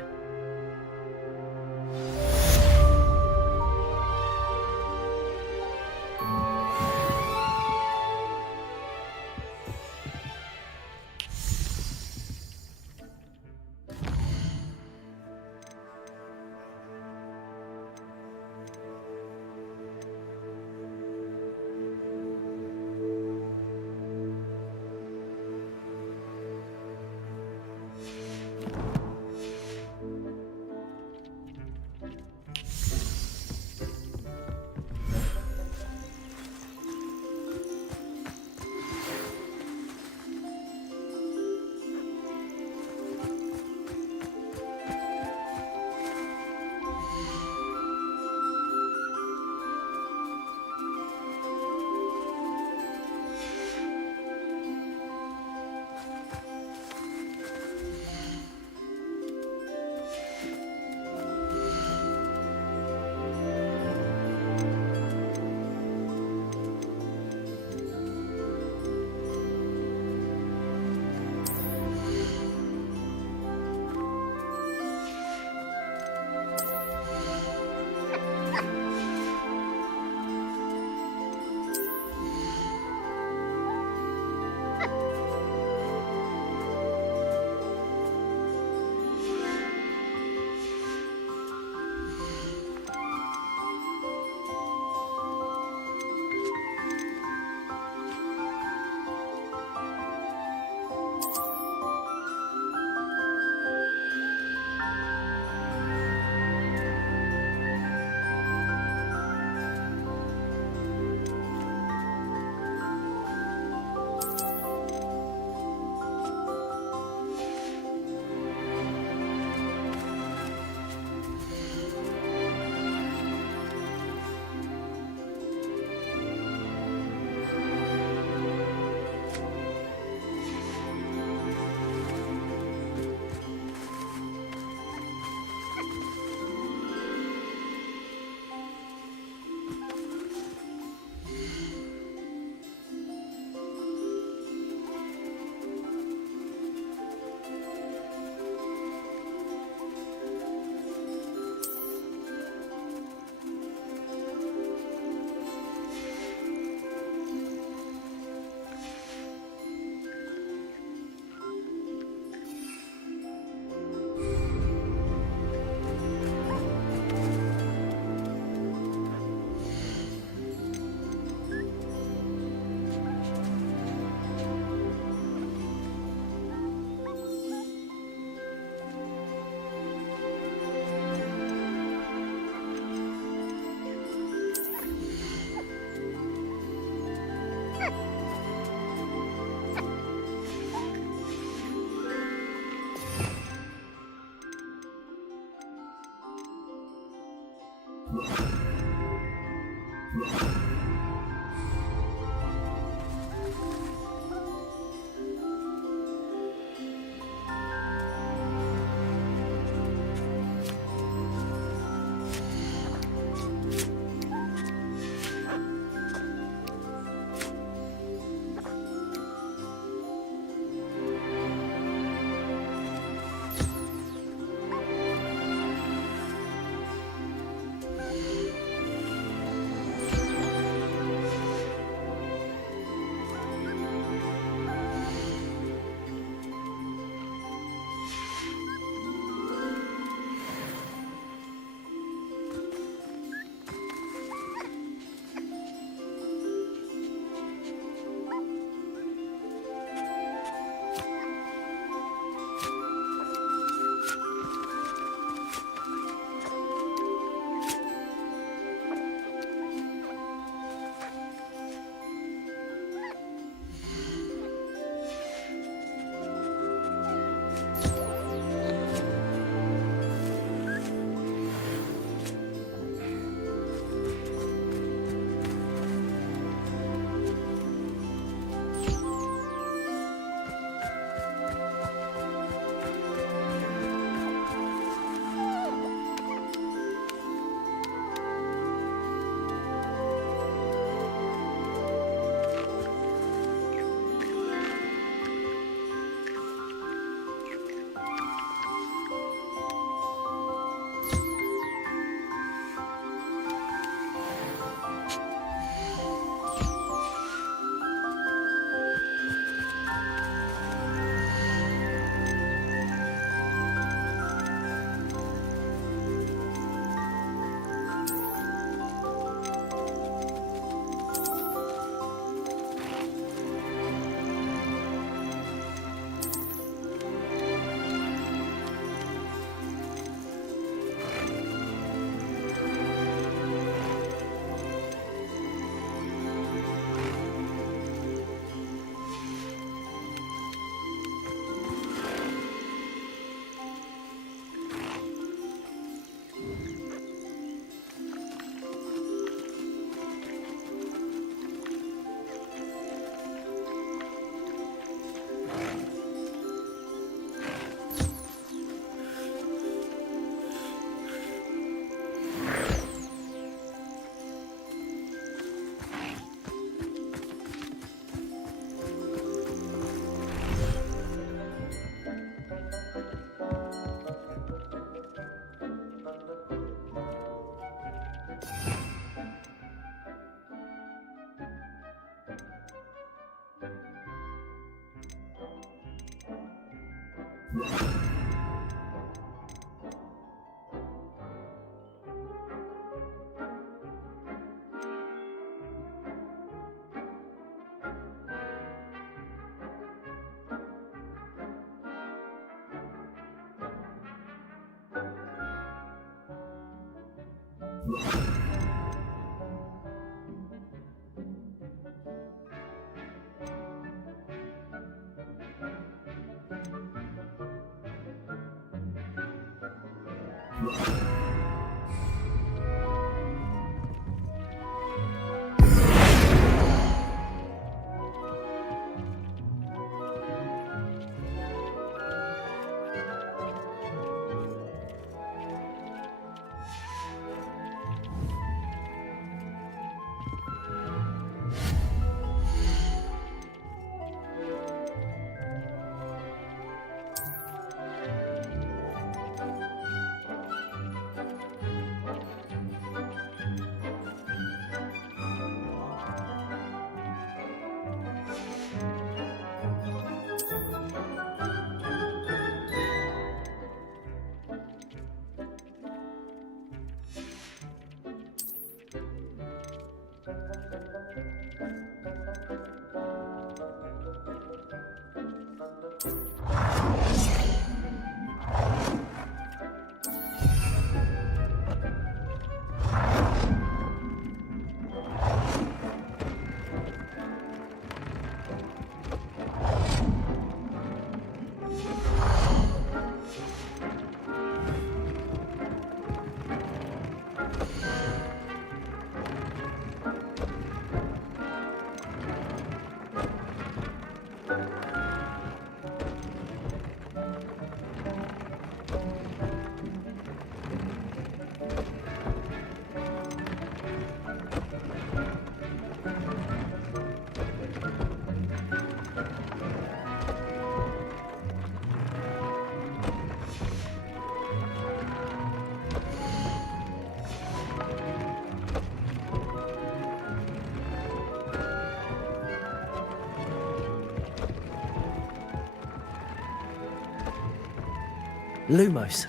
Lumos.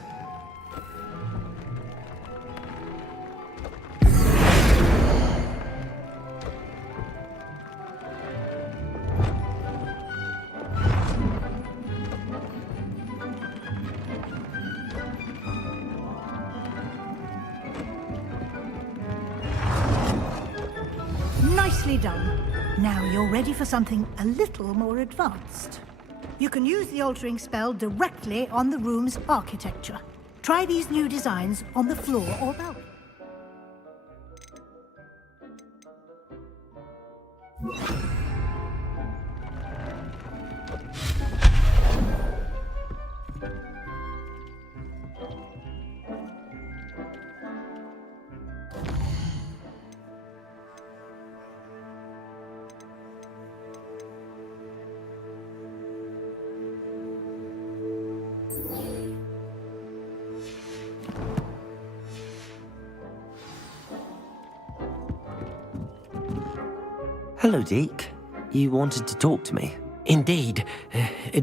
Nicely done. Now you're ready for something a little more advanced. You can use the altering spell directly on the room's architecture. Try these new designs on the floor or balcony. Hello, Deke. You wanted to talk to me? Indeed.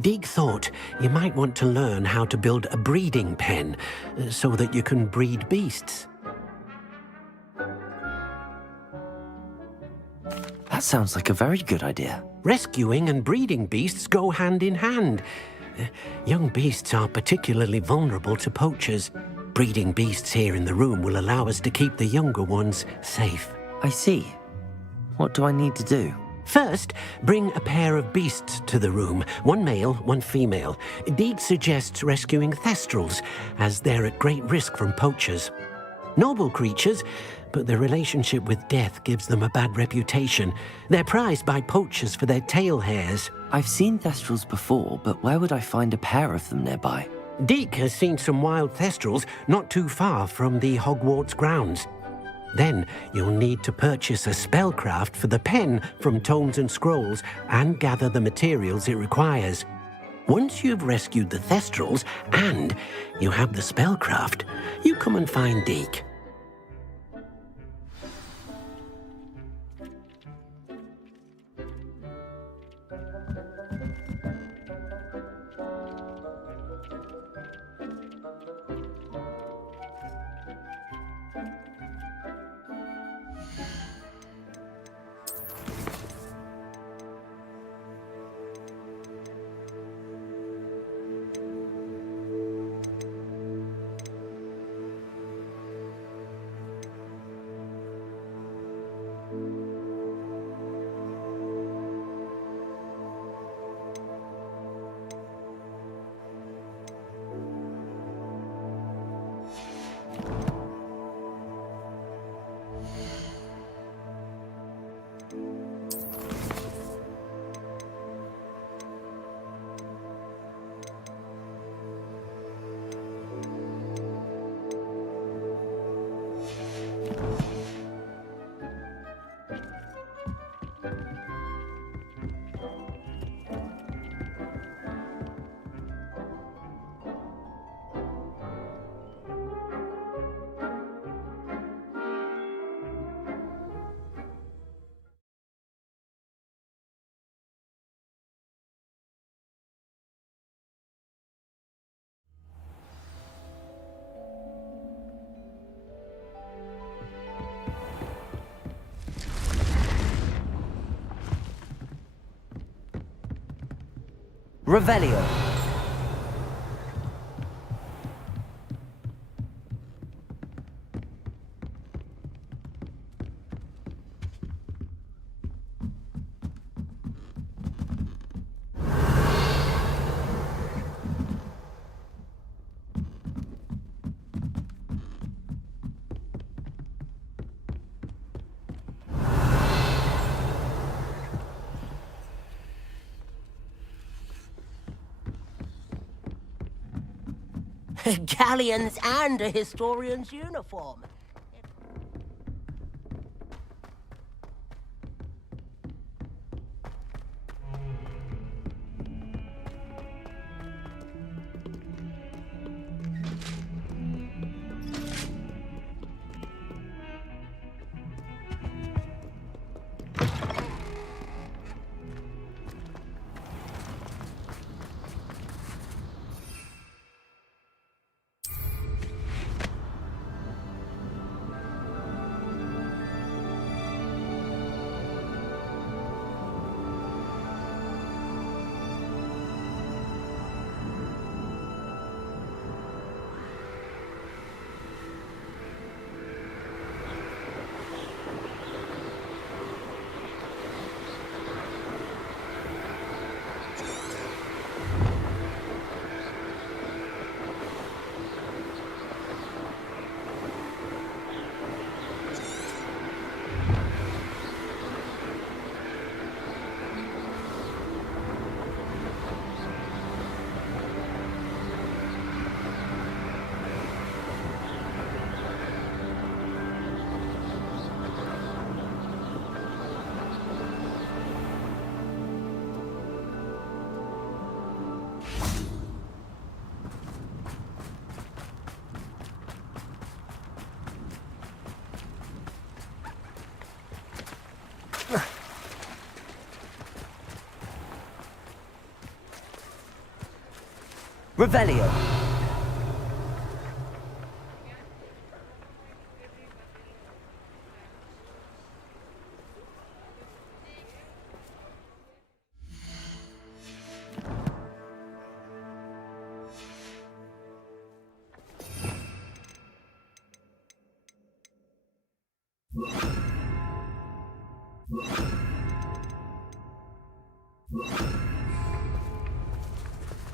Deek thought you might want to learn how to build a breeding pen so that you can breed beasts. That sounds like a very good idea. Rescuing and breeding beasts go hand in hand. Young beasts are particularly vulnerable to poachers. Breeding beasts here in the room will allow us to keep the younger ones safe. I see. What do I need to do? First, bring a pair of beasts to the room, one male, one female. Deek suggests rescuing thestrals, as they're at great risk from poachers. Noble creatures, but their relationship with death gives them a bad reputation. They're prized by poachers for their tail hairs. I've seen thestrals before, but where would I find a pair of them nearby? Deek has seen some wild thestrals not too far from the Hogwarts grounds. Then you'll need to purchase a spellcraft for the pen from Tomes and Scrolls and gather the materials it requires. Once you've rescued the thestrals and you have the spellcraft, you come and find Deek. Revelio. Galleons and a historian's uniform. Revelio.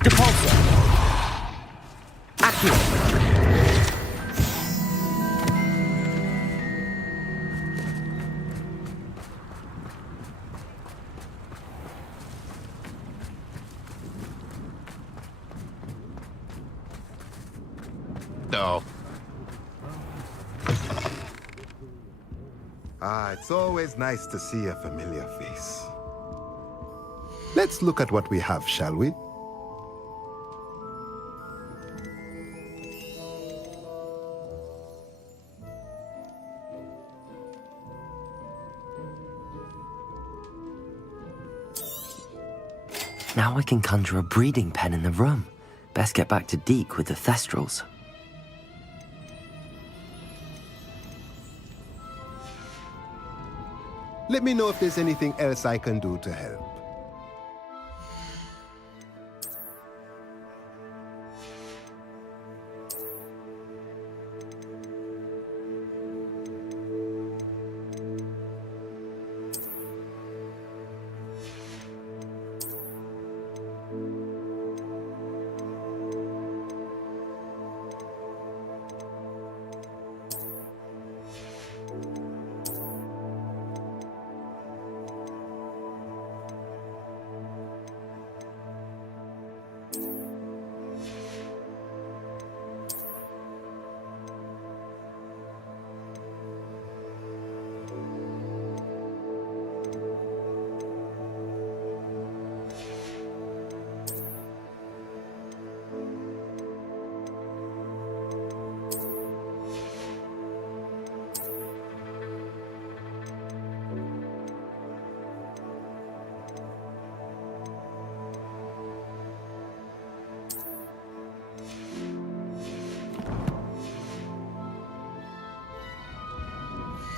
Depulso. Accurate. No. It's always nice to see a familiar face. Let's look at what we have, shall we? Now I can conjure a breeding pen in the room. Best get back to Deke with the Thestrals. Let me know if there's anything else I can do to help.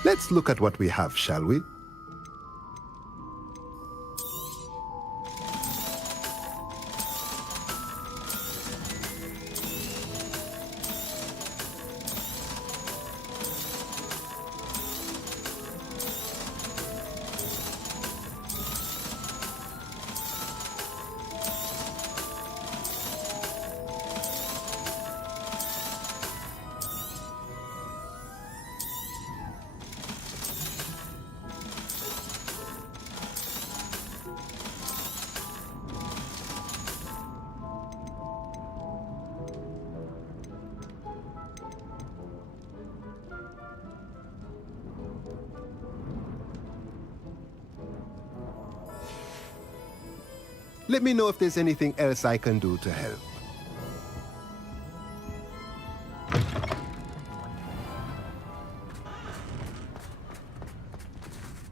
Let's look at what we have, shall we? Let me know if there's anything else I can do to help.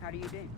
How do you do?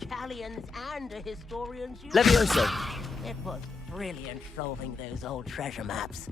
Italians and a historian's use. Levioso. It was brilliant solving those old treasure maps.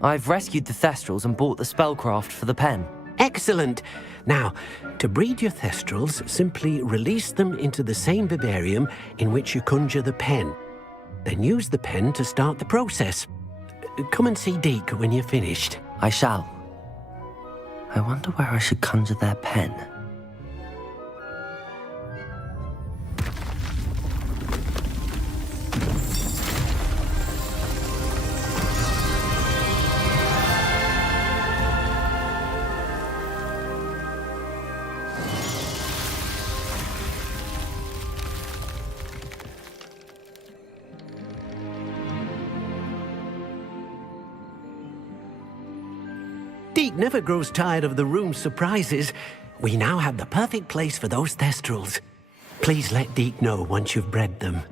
I've rescued the Thestrals and bought the spellcraft for the pen. Excellent. Now, to breed your Thestrals, simply release them into the same vivarium in which you conjure the pen. Then use the pen to start the process. Come and see Deke when you're finished. I shall. I wonder where I should conjure their pen. Deke never grows tired of the room's surprises. We now have the perfect place for those Thestrals. Please let Deke know once you've bred them.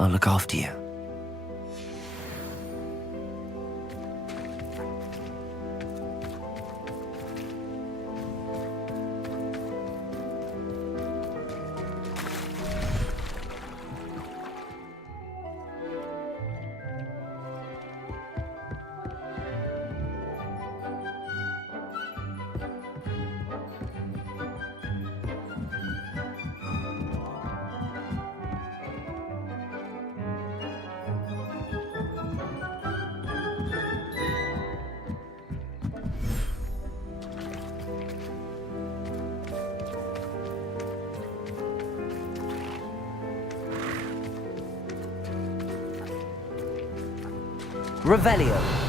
I'll look after you. Revelio.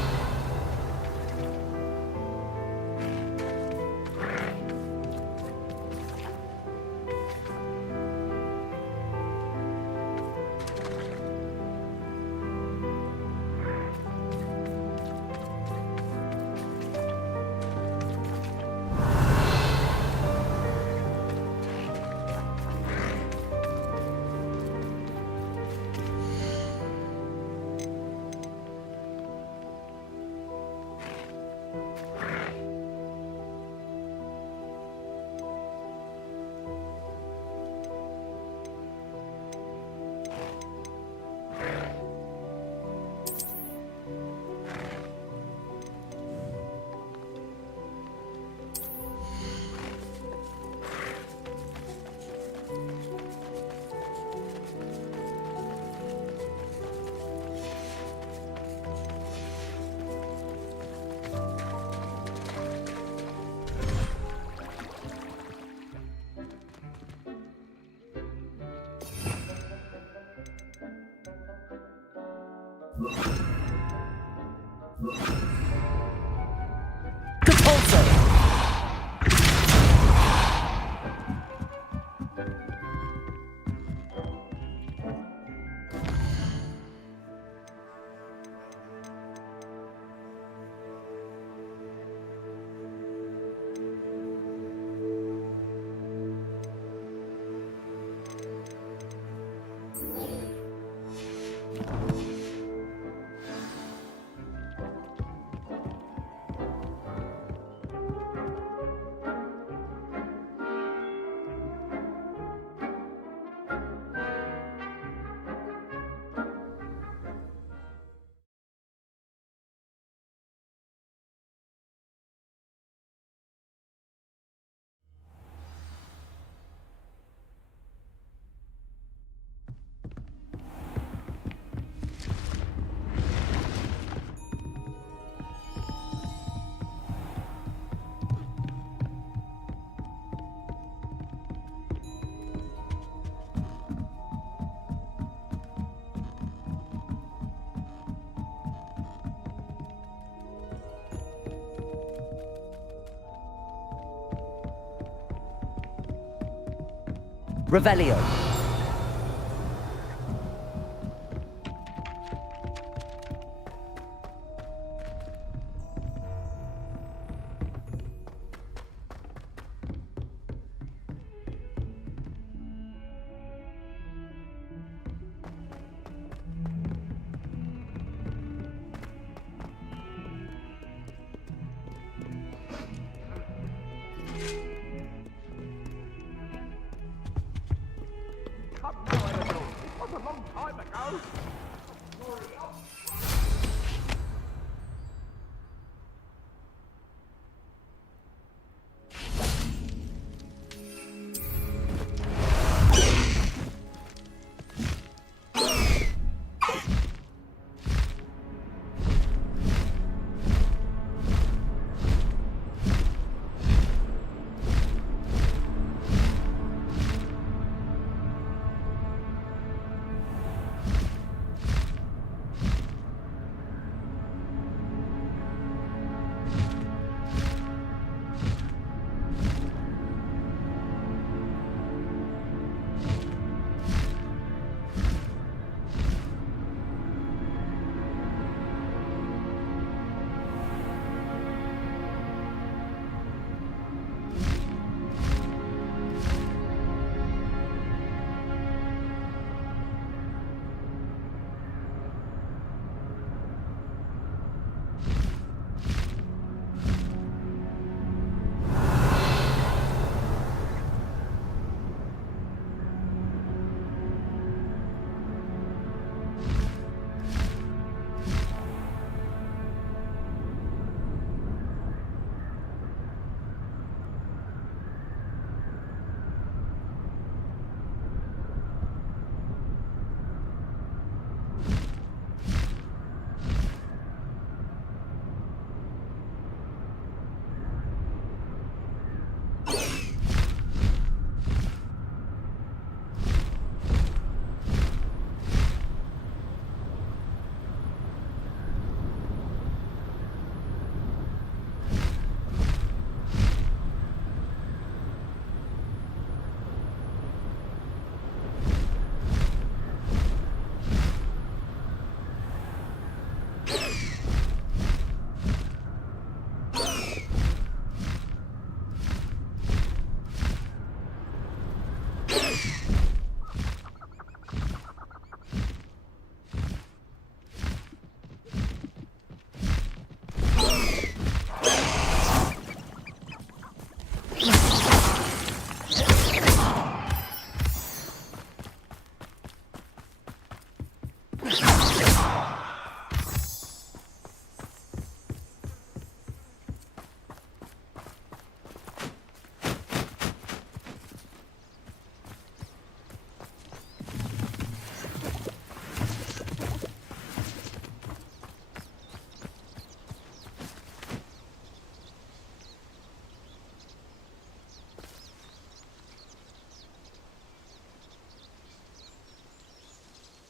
Revelio.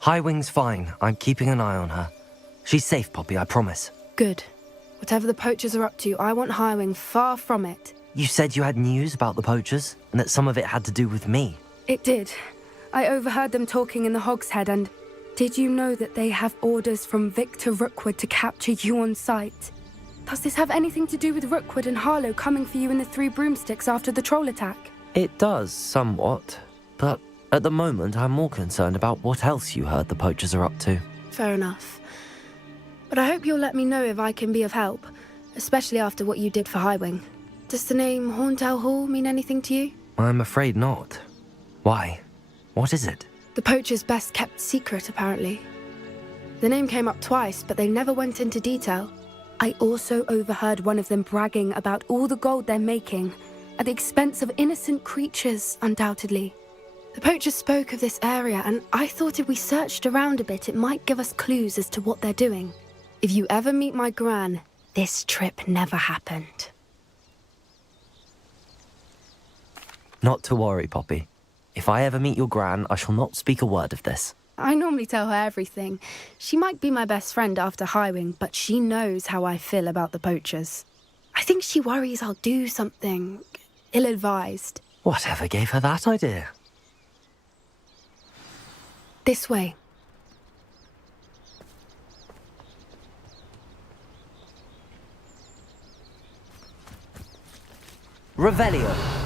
Highwing's fine. I'm keeping an eye on her. She's safe, Poppy, I promise. Good. Whatever the poachers are up to, I want Highwing far from it. You said you had news about the poachers, and that some of it had to do with me. It did. I overheard them talking in the Hogshead, and did you know that they have orders from Victor Rookwood to capture you on sight? Does this have anything to do with Rookwood and Harlow coming for you in the Three Broomsticks after the troll attack? It does, somewhat. But at the moment, I'm more concerned about what else you heard the poachers are up to. Fair enough. But I hope you'll let me know if I can be of help, especially after what you did for Highwing. Does the name Hauntel Hall mean anything to you? I'm afraid not. Why? What is it? The poachers' best kept secret, apparently. The name came up twice, but they never went into detail. I also overheard one of them bragging about all the gold they're making, at the expense of innocent creatures, undoubtedly. The poachers spoke of this area, and I thought if we searched around a bit, it might give us clues as to what they're doing. If you ever meet my gran, this trip never happened. Not to worry, Poppy. If I ever meet your gran, I shall not speak a word of this. I normally tell her everything. She might be my best friend after Highwing, but she knows how I feel about the poachers. I think she worries I'll do something ill-advised. Whatever gave her that idea? This way. Revelio.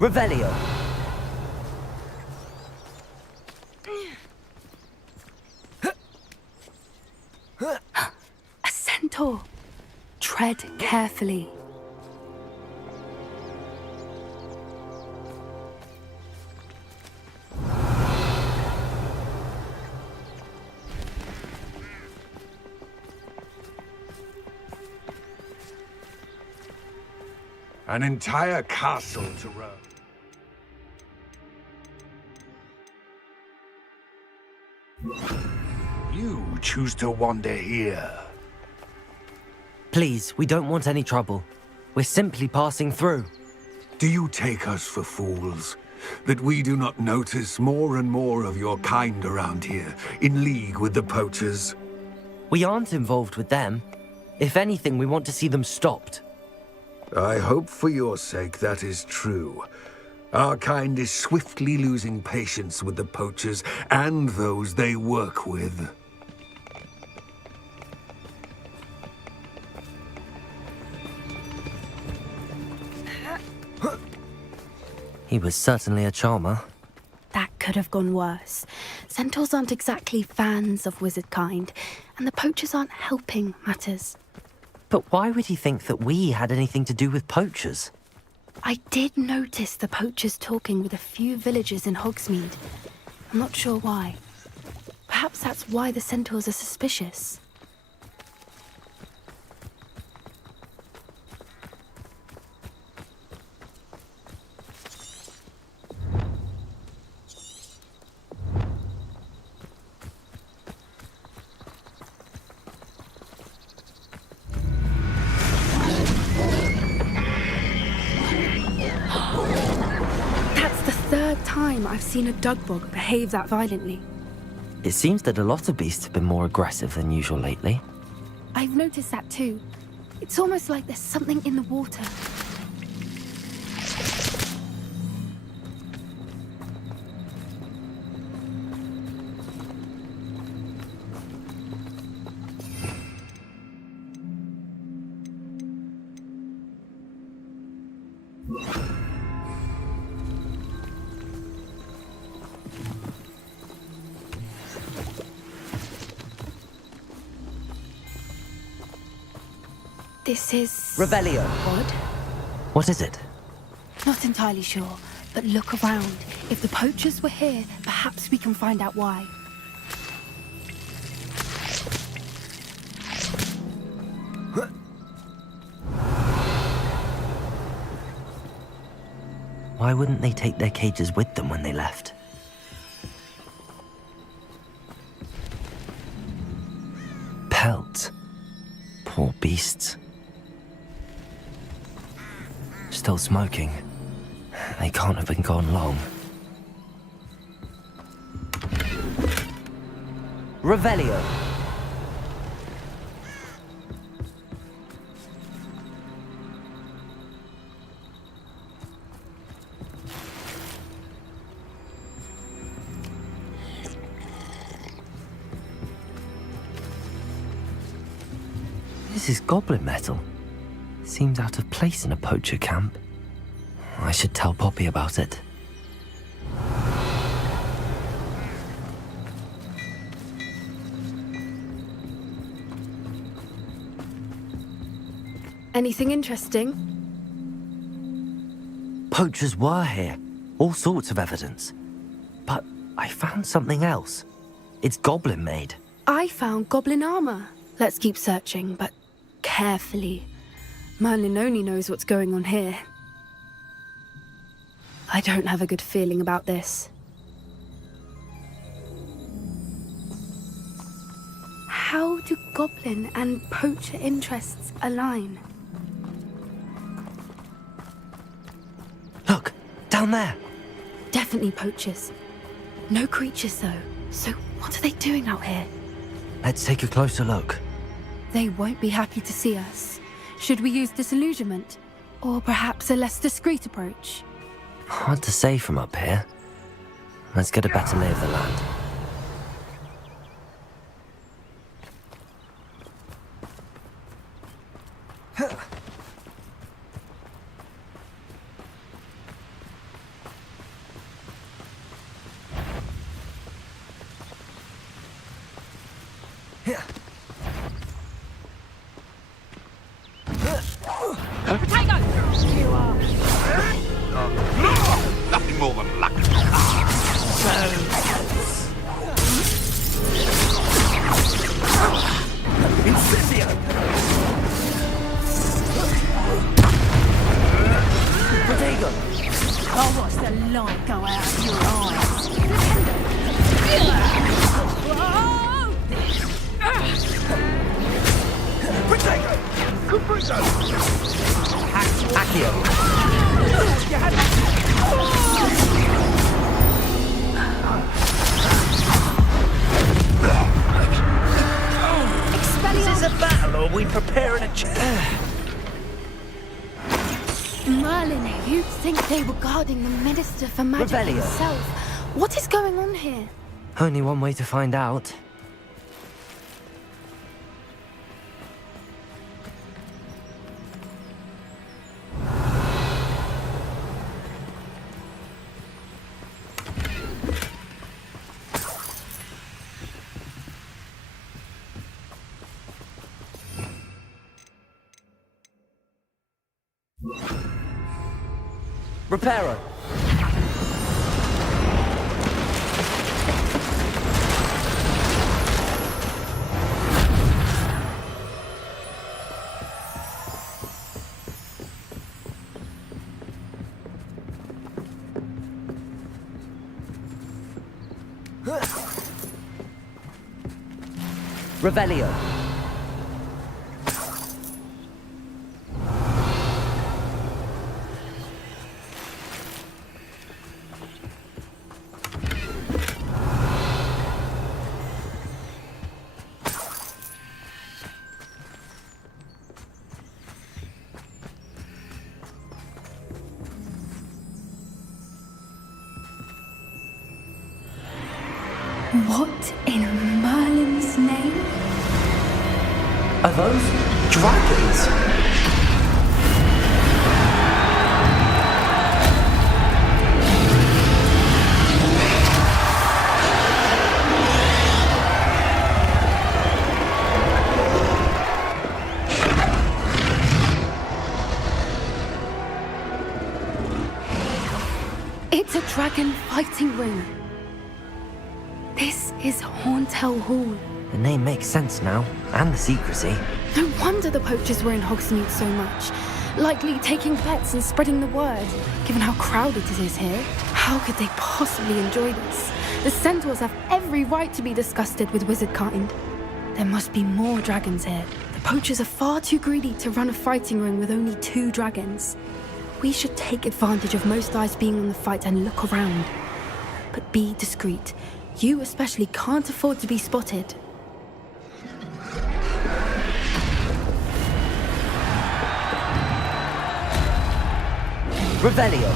Revelio. A centaur. Tread carefully. An entire castle to roam. You choose to wander here. Please, we don't want any trouble. We're simply passing through. Do you take us for fools? That we do not notice more and more of your kind around here, in league with the poachers? We aren't involved with them. If anything, we want to see them stopped. I hope for your sake that is true. Our kind is swiftly losing patience with the poachers and those they work with. He was certainly a charmer. That could have gone worse. Centaurs aren't exactly fans of wizard kind, and the poachers aren't helping matters. But why would he think that we had anything to do with poachers? I did notice the poachers talking with a few villagers in Hogsmeade. I'm not sure why. Perhaps that's why the centaurs are suspicious. I've seen a dugbog behave that violently. It seems that a lot of beasts have been more aggressive than usual lately. I've noticed that too. It's almost like there's something in the water. This is... Revelio. Odd. What is it? Not entirely sure, but look around. If the poachers were here, perhaps we can find out why. Why wouldn't they take their cages with them when they left? Pelts. Poor beasts. Still smoking. They can't have been gone long. Revelio. This is goblin metal. Seems out of place in a poacher camp. I should tell Poppy about it. Anything interesting? Poachers were here. All sorts of evidence. But I found something else. It's goblin made. I found goblin armor. Let's keep searching, but carefully. Merlin only knows what's going on here. I don't have a good feeling about this. How do goblin and poacher interests align? Look, down there. Definitely poachers. No creatures, though. So what are they doing out here? Let's take a closer look. They won't be happy to see us. Should we use disillusionment? Or perhaps a less discreet approach? Hard to say from up here. Let's get a better lay of the land. more than luck. Incendio! Protego! I'll watch the light go out of your eyes. Protego! Cuprizo! Accio! You had Expelliarmus! Is this a battle or are we preparing a Merlin, you'd think they were guarding the Minister for Magic Revelio. himself. What is going on here? Only one way to find out. Reparo! Revelio. What in Merlin's name? Are those dragons? It's a dragon fighting ring. This is Hauntel Hall. The name makes sense now, and the secrecy. No wonder the poachers were in Hogsmeade so much. Likely taking bets and spreading the word. Given how crowded it is here, how could they possibly enjoy this? The centaurs have every right to be disgusted with wizard kind. There must be more dragons here. The poachers are far too greedy to run a fighting ring with only 2 dragons. We should take advantage of most eyes being on the fight and look around. But be discreet. You especially can't afford to be spotted. Revelio.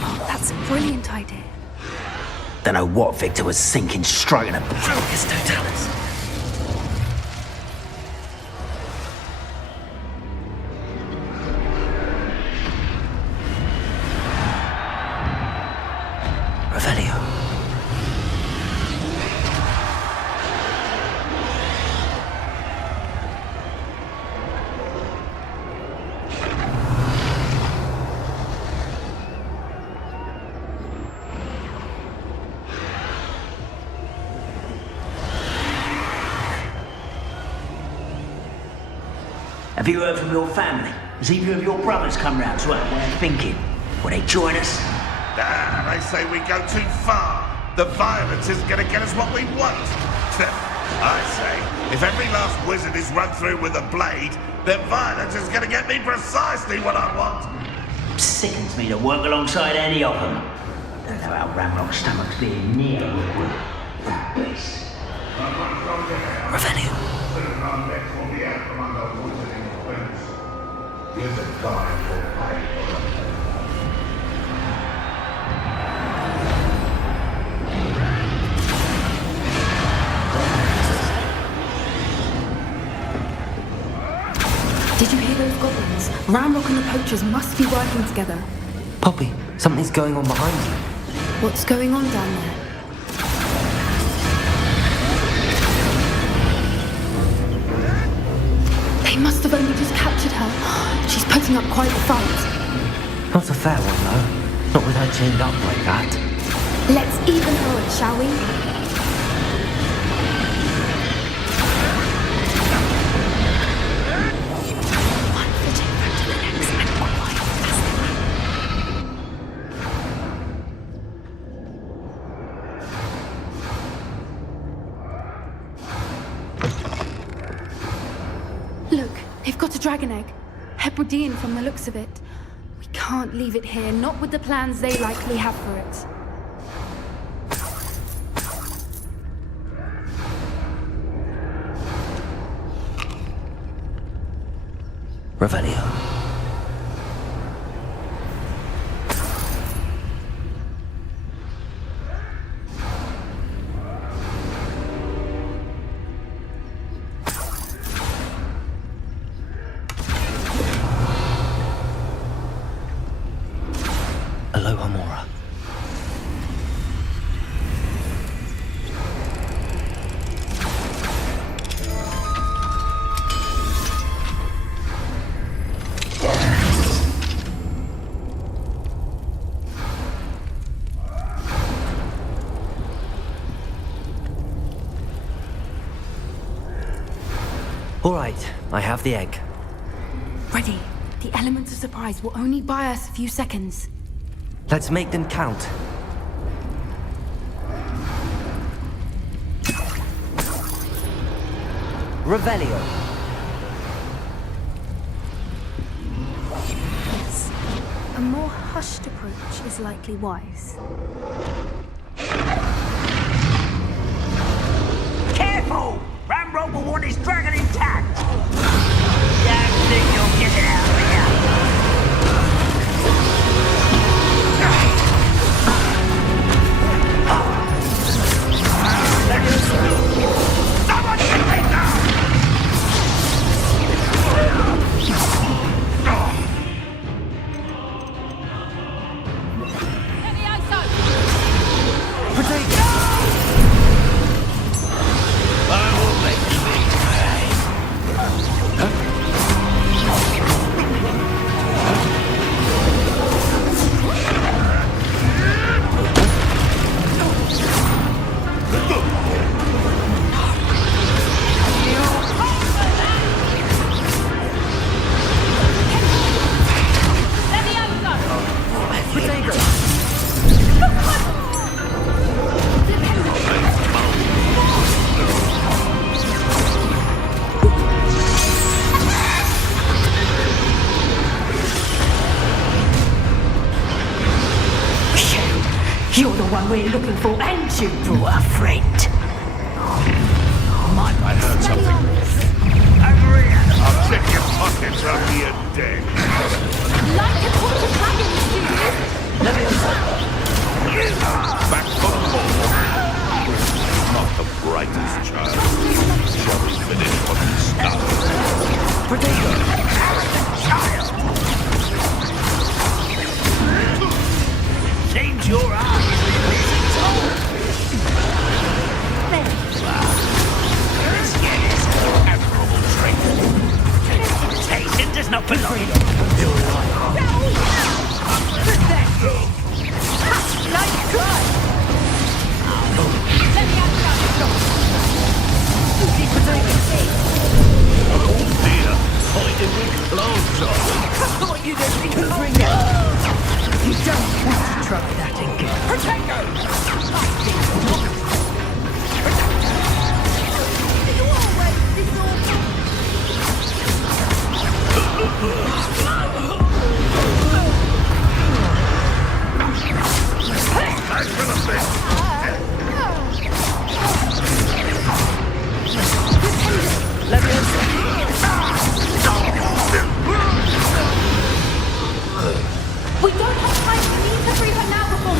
Oh, that's a brilliant idea. Don't know what Victor was thinking, striking a Focus totalis. Revelio. Have you heard from your family? Has either of your brothers come round to our way of thinking? Will they join us? Ah, they say we go too far. The violence isn't going to get us what we want. I say, if every last wizard is run through with a blade, then violence is going to get me precisely what I want. Sickens me to work alongside any of them. I don't know how Ramrock's stomach's being near Rookwood. Revelio. Did you hear those goblins? Ramrock and the poachers must be working together. Poppy, something's going on behind you. What's going on down there? They must have only just captured her. She's putting up quite a fight. Not a fair one, though. Not with her chained up like that. Let's even her it, shall we? One fitting after the next and quite fascinating. Look, they've got a dragon egg. Hebridean from the looks of it. We can't leave it here, not with the plans they likely have for it. Revelio. Aloha Mora. All right, I have the egg. Ready. The elements of surprise will only buy us a few seconds. Let's make them count. Revelio. Yes. A more hushed approach is likely wise. Careful! Rambo will want his dragon intact! Don't think you'll get it out of here! Someone get me now! You're the one we're looking for, and you brought a friend. I heard something. Over here. I'll check your pockets after you're dead. Like a pot of dragons, do you? Back for more. Not the brightest child. Shall we finish what we started? Potato. Child. Seems your arm is old. This is an admirable trait. Temptation does not belong in your life. Pathetic. Nice try. Let me Oh dear. Pointed with clothes on. I thought you didn't bring it. You don't want to try that again. We don't have time to leave the river now before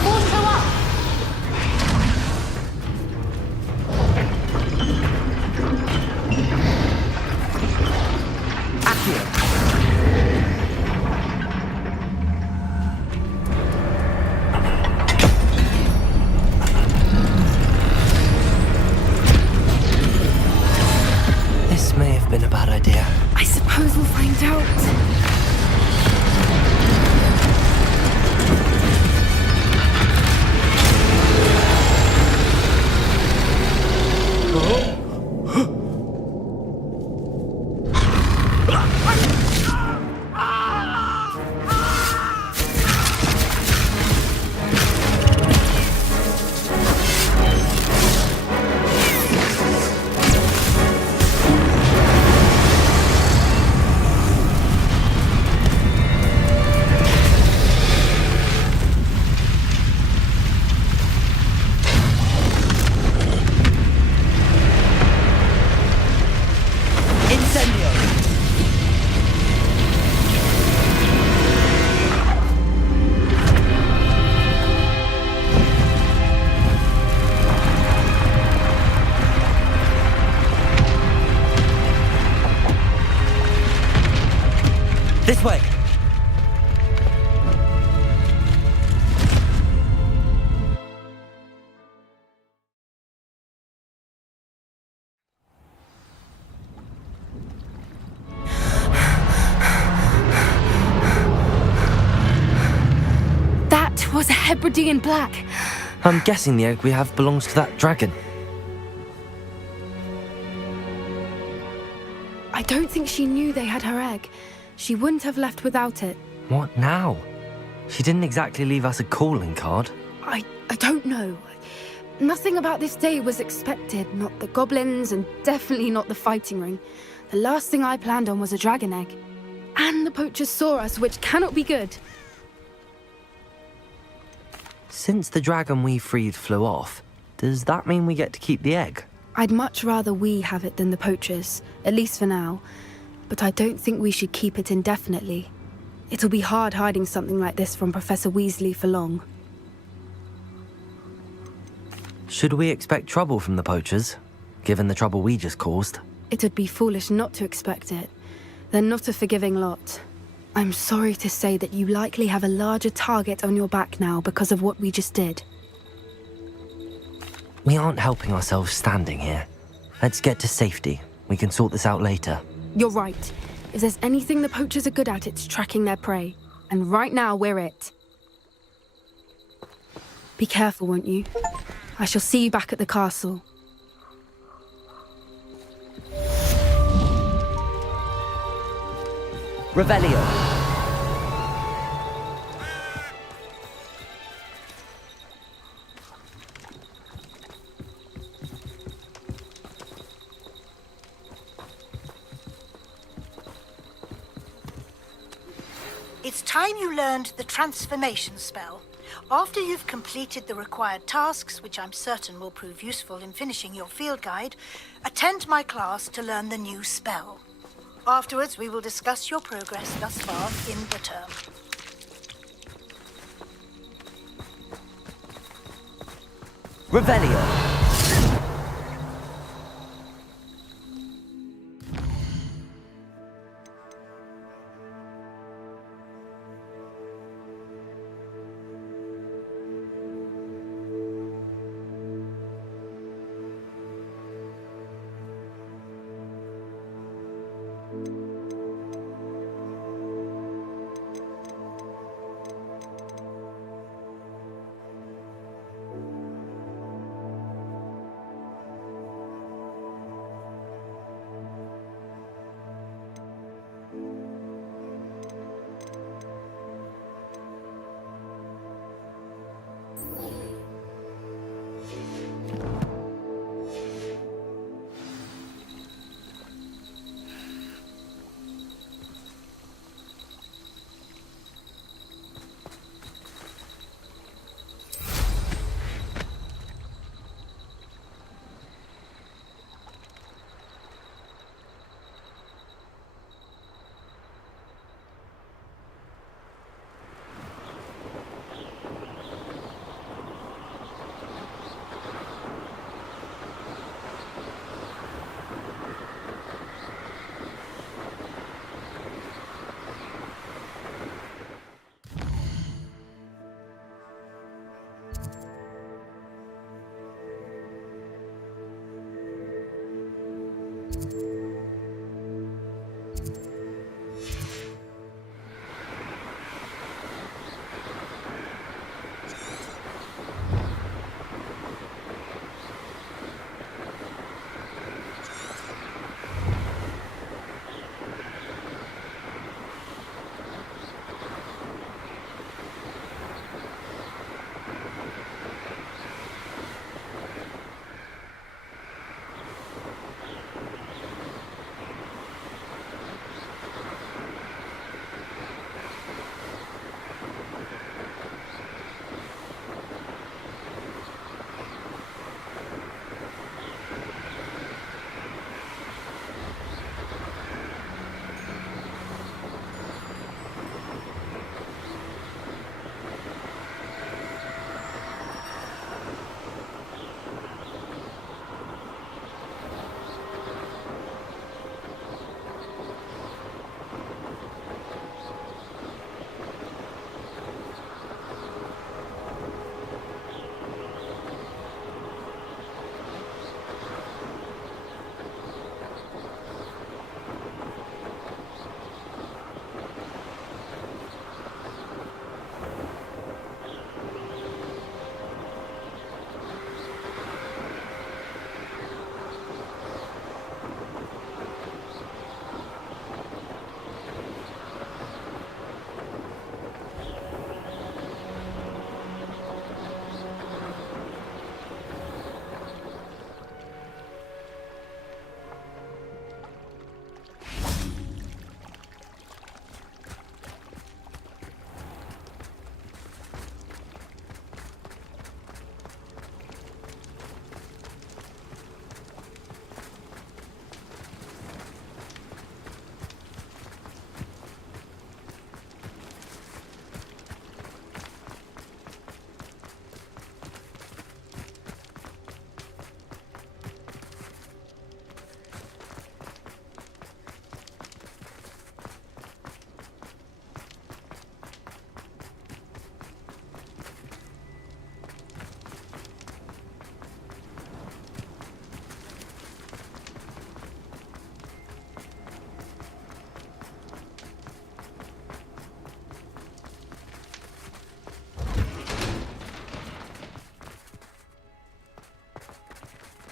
It was a Hebridean black. I'm guessing the egg we have belongs to that dragon. I don't think she knew they had her egg. She wouldn't have left without it. What now? She didn't exactly leave us a calling card. I don't know. Nothing about this day was expected. Not the goblins, and definitely not the fighting ring. The last thing I planned on was a dragon egg. And the poachers saw us, which cannot be good. Since the dragon we freed flew off, does that mean we get to keep the egg? I'd much rather we have it than the poachers, at least for now. But I don't think we should keep it indefinitely. It'll be hard hiding something like this from Professor Weasley for long. Should we expect trouble from the poachers, given the trouble we just caused? It'd be foolish not to expect it. They're not a forgiving lot. I'm sorry to say that you likely have a larger target on your back now because of what we just did. We aren't helping ourselves standing here. Let's get to safety. We can sort this out later. You're right. If there's anything the poachers are good at, it's tracking their prey. And right now, we're it. Be careful, won't you? I shall see you back at the castle. Revelio. It's time you learned the transformation spell. After you've completed the required tasks, which I'm certain will prove useful in finishing your field guide, attend my class to learn the new spell. Afterwards, we will discuss your progress thus far in the term. Revelio.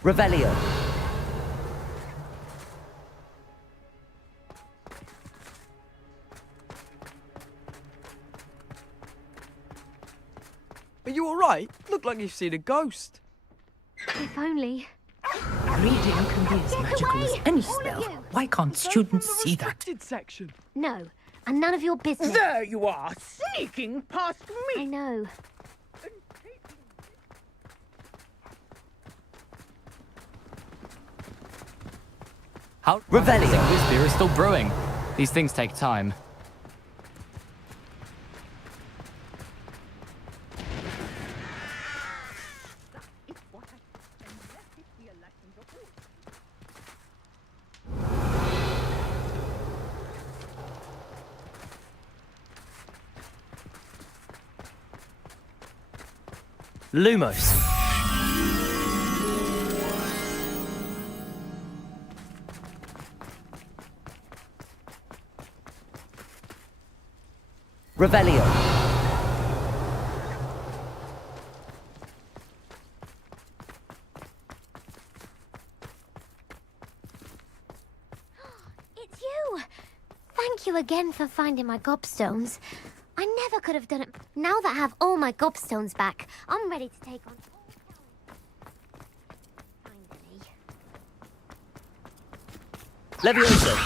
Revelio. Are you alright? Look like you've seen a ghost. If only. Reading can be as magical as any spell. Why can't students see that? Restricted section. No, and none of your business. There you are, sneaking past me! I know. How? Revelio. This beer is still brewing. These things take time. Lumos. Revelio. It's you! Thank you again for finding my gobstones. I never could have done it. Now that I have all my gobstones back, I'm ready to take on... Levioso.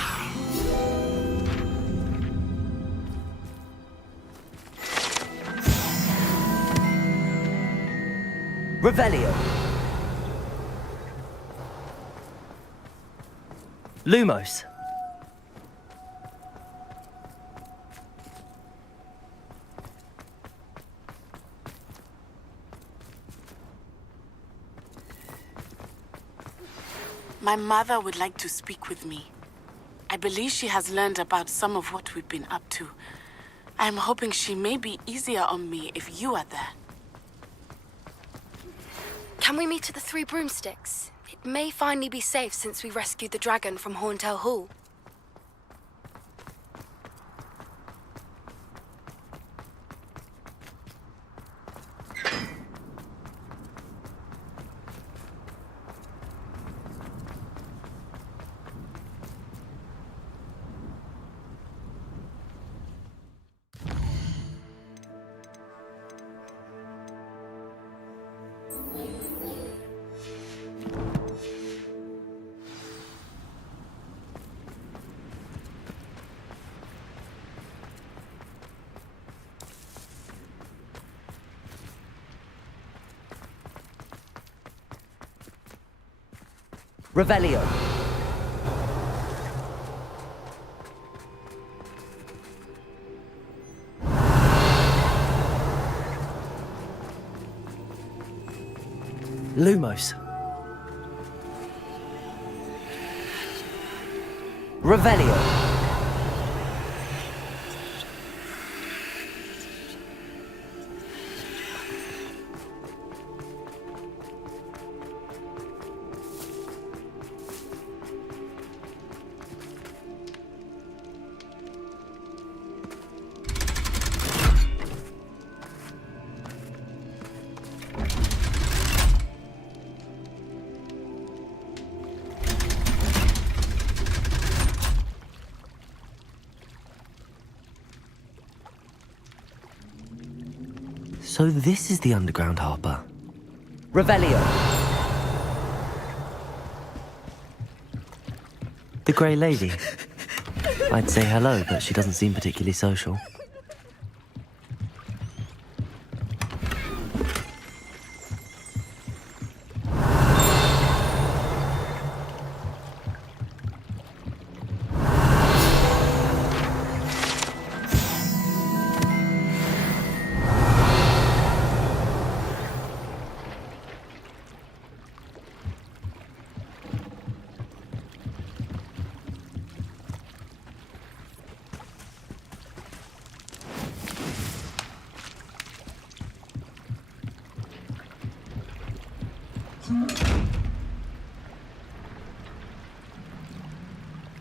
Revelio. Lumos. My mother would like to speak with me. I believe she has learned about some of what we've been up to. I'm hoping she may be easier on me if you are there. Can we meet at the Three Broomsticks? It may finally be safe since we rescued the dragon from Horntail Hall. Revelio. Lumos. Revelio. So this is the underground harbour. Revelio. The Grey Lady. I'd say hello, but she doesn't seem particularly social.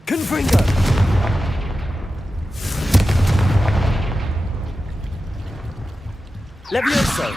Confringo! Levioso!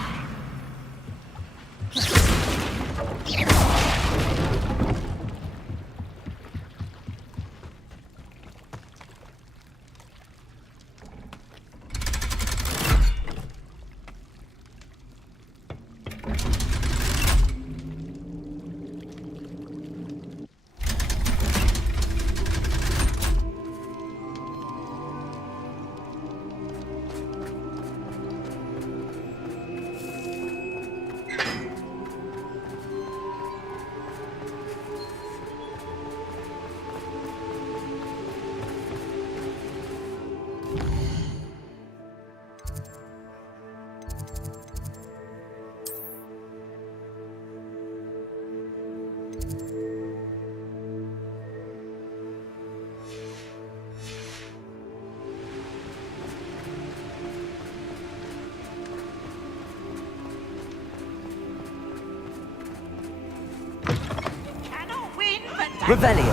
Revelio.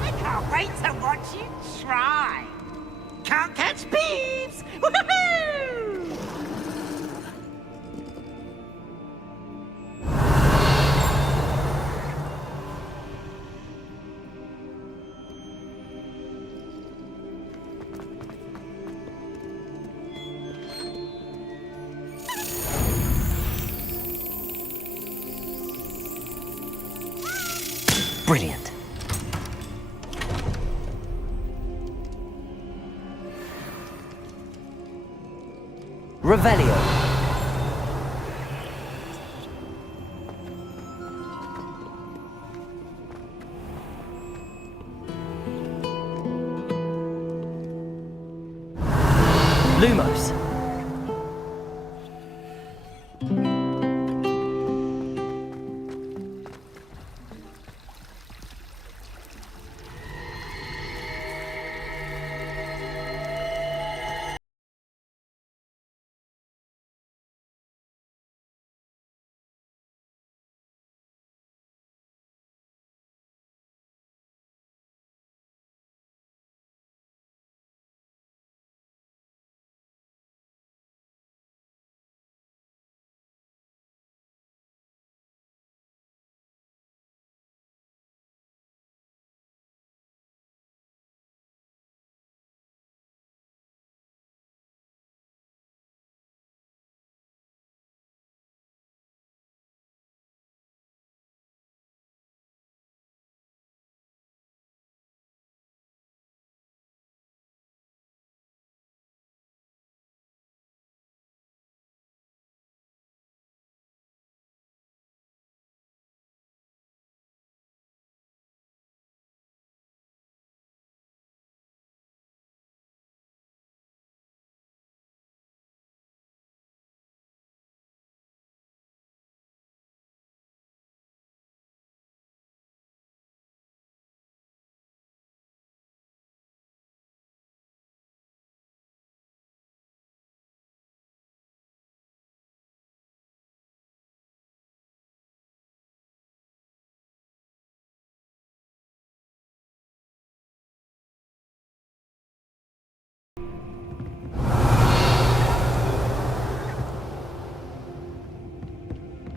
I can't wait to watch you try. Can't catch thieves! Woohoo! Brilliant. Revelio. Lumos.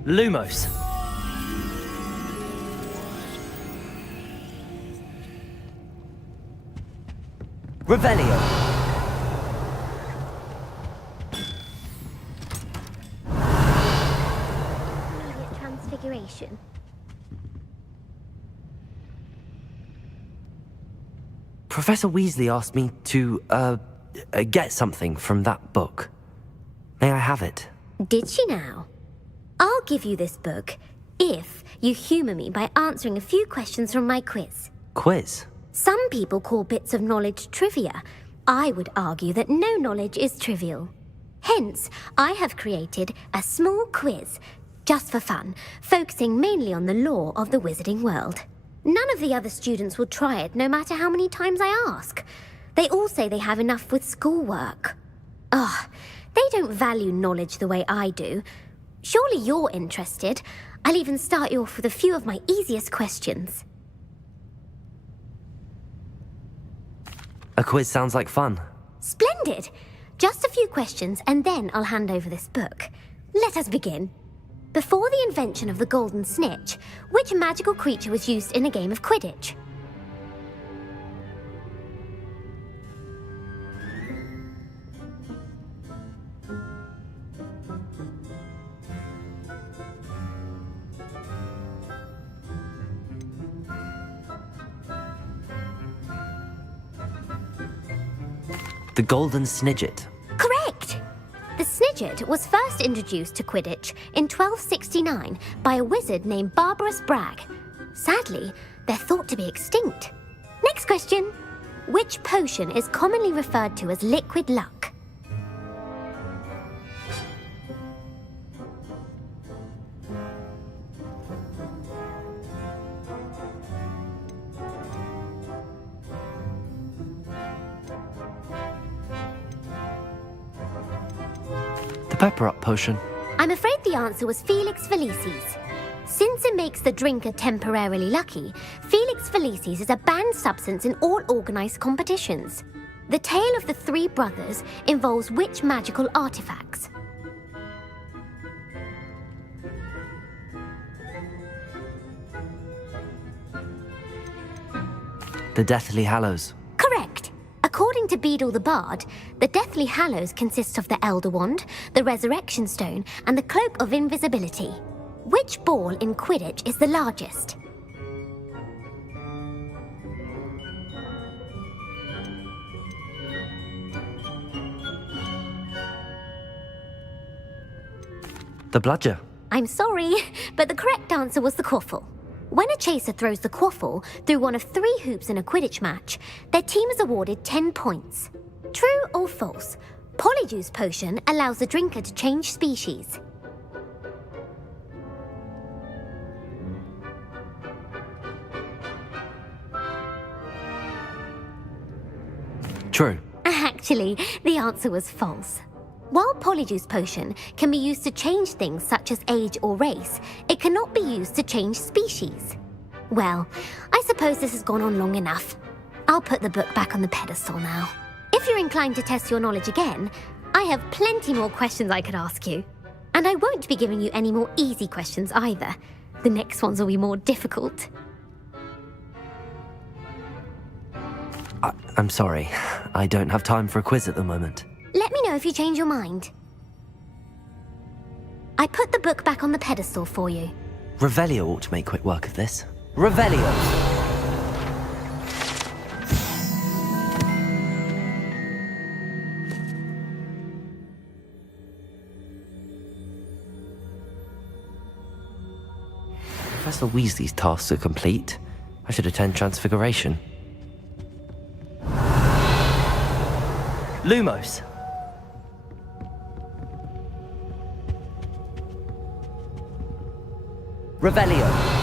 Lumos. Revelio. Immediate transfiguration. Professor Weasley asked me to, get something from that book. May I have it? Did she now? I'll give you this book if you humour me by answering a few questions from my quiz. Quiz? Some people call bits of knowledge trivia. I would argue that no knowledge is trivial. Hence, I have created a small quiz, just for fun, focusing mainly on the lore of the wizarding world. None of the other students will try it, no matter how many times I ask. They all say they have enough with schoolwork. Ugh, they don't value knowledge the way I do. Surely you're interested. I'll even start you off with a few of my easiest questions. A quiz sounds like fun. Splendid! Just a few questions, and then I'll hand over this book. Let us begin. Before the invention of the golden snitch, which magical creature was used in a game of Quidditch? The Golden Snidget. Correct! The Snidget was first introduced to Quidditch in 1269 by a wizard named Barbarous Bragg. Sadly, they're thought to be extinct. Next question. Which potion is commonly referred to as liquid luck? The Pepper Up potion. I'm afraid the answer was Felix Felicis. Since it makes the drinker temporarily lucky, Felix Felicis is a banned substance in all organized competitions. The tale of the three brothers involves which magical artifacts? The Deathly Hallows. Correct. According to Beadle the Bard, the Deathly Hallows consists of the Elder Wand, the Resurrection Stone, and the Cloak of Invisibility. Which ball in Quidditch is the largest? The Bludger. I'm sorry, but the correct answer was the Quaffle. When a chaser throws the Quaffle through one of 3 hoops in a Quidditch match, their team is awarded 10 points. True or false? Polyjuice Potion allows the drinker to change species. True. Actually, the answer was false. While Polyjuice Potion can be used to change things such as age or race, it cannot be used to change species. Well, I suppose this has gone on long enough. I'll put the book back on the pedestal now. If you're inclined to test your knowledge again, I have plenty more questions I could ask you. And I won't be giving you any more easy questions either. The next ones will be more difficult. I'm sorry. I don't have time for a quiz at the moment. Let me know if you change your mind. I put the book back on the pedestal for you. Revelio ought to make quick work of this. Revelio! Professor Weasley's tasks are complete. I should attend Transfiguration. Lumos. Revelio.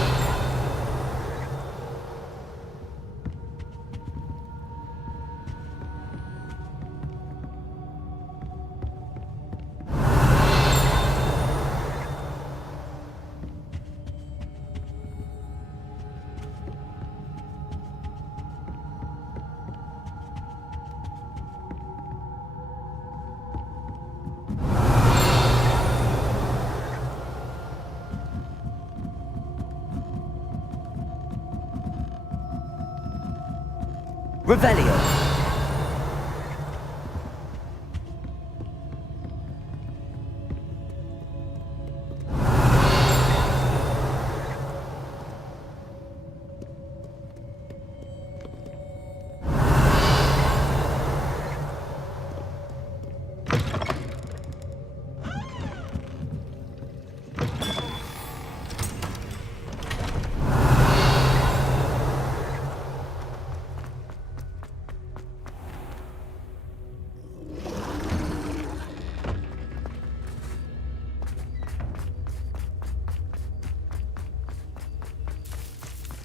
Revelio.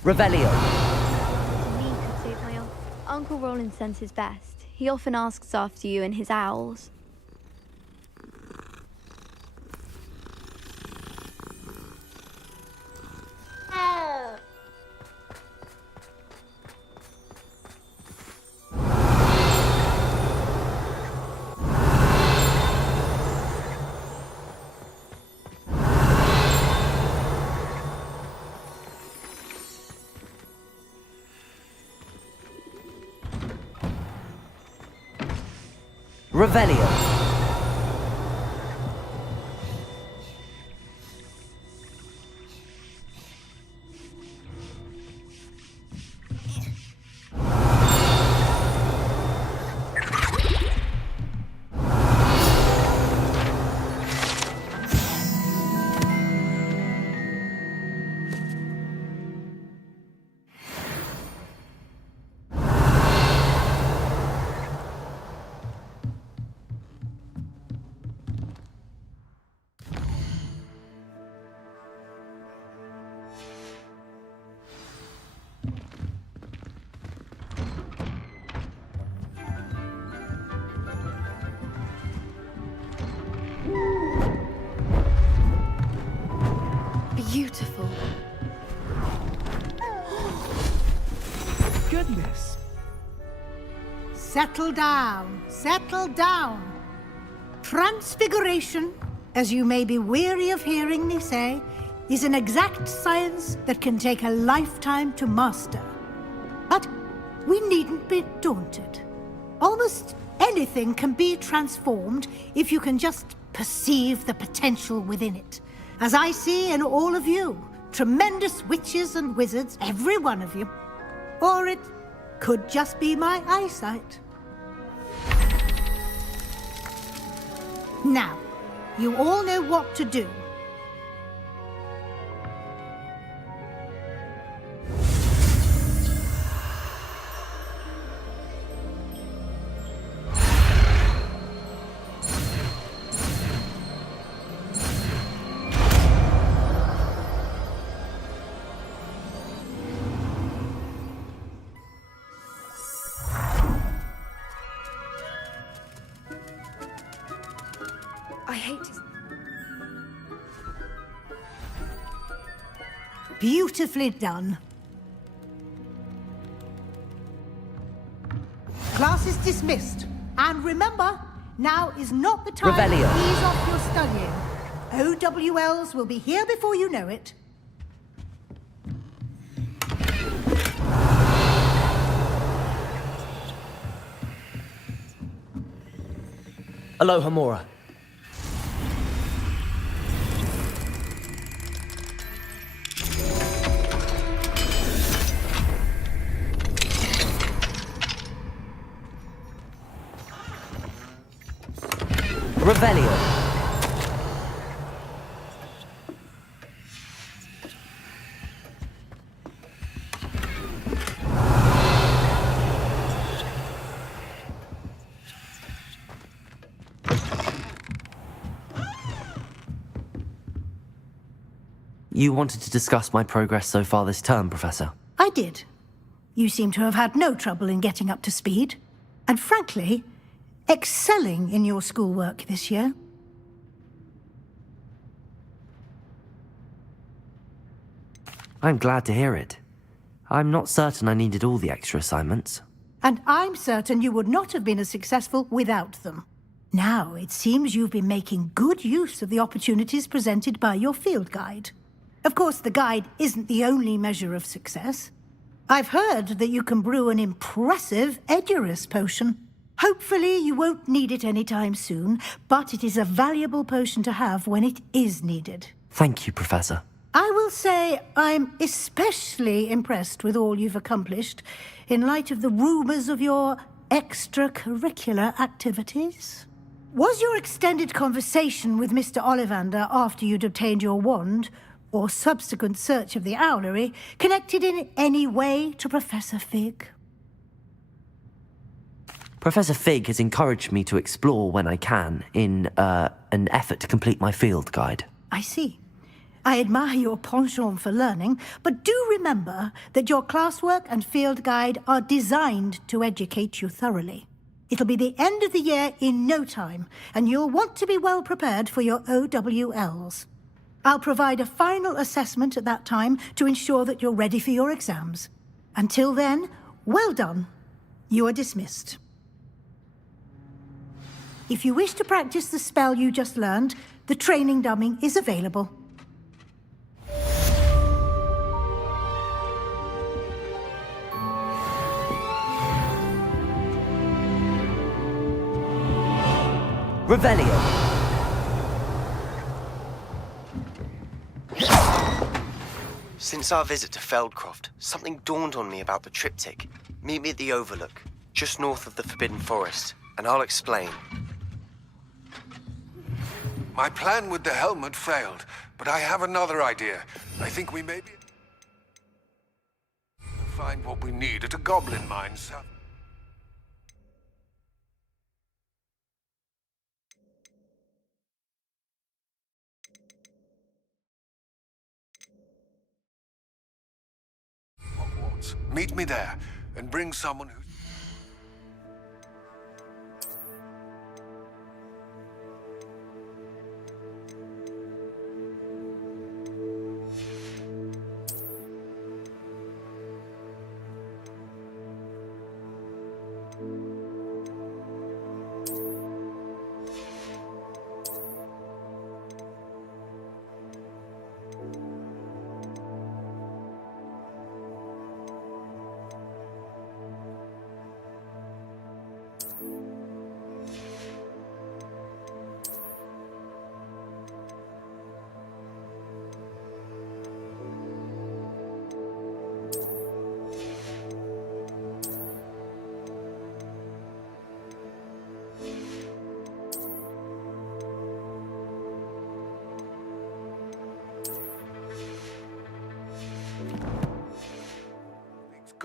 Revelio. Me could save my Uncle Roland sends his best. He often asks after you and his owls. Revelio. Beautiful. settle down, settle down. Transfiguration, as you may be weary of hearing me say, is an exact science that can take a lifetime to master. But we needn't be daunted. Almost anything can be transformed if you can just perceive the potential within it. As I see in all of you, tremendous witches and wizards, every one of you. Or it could just be my eyesight. Now, you all know what to do. I hate it. Beautifully done. Class is dismissed. And remember, now is not the time Revelio. to ease off your studying. OWLs will be here before you know it. Aloha Mora. Revelio. You wanted to discuss my progress so far this term, Professor? I did. You seem to have had no trouble in getting up to speed. And frankly, excelling in your schoolwork this year. I'm glad to hear it. I'm not certain I needed all the extra assignments. And I'm certain you would not have been as successful without them. Now, it seems you've been making good use of the opportunities presented by your field guide. Of course, the guide isn't the only measure of success. I've heard that you can brew an impressive Edurus potion. Hopefully you won't need it anytime soon, but it is a valuable potion to have when it is needed. Thank you, Professor. I will say I'm especially impressed with all you've accomplished in light of the rumors of your extracurricular activities. Was your extended conversation with Mr. Ollivander after you'd obtained your wand, or subsequent search of the owlery, connected in any way to Professor Fig? Professor Fig has encouraged me to explore when I can in an effort to complete my field guide. I see. I admire your penchant for learning, but do remember that your classwork and field guide are designed to educate you thoroughly. It'll be the end of the year in no time, and you'll want to be well prepared for your OWLs. I'll provide a final assessment at that time to ensure that you're ready for your exams. Until then, well done. You are dismissed. If you wish to practice the spell you just learned, the training dummy is available. Revelio. Since our visit to Feldcroft, something dawned on me about the triptych. Meet me at the Overlook, just north of the Forbidden Forest, and I'll explain. My plan with the helmet failed, but I have another idea. I think we may be able to find what we need at a goblin mine south. Hogwarts. Meet me there, and bring someone who...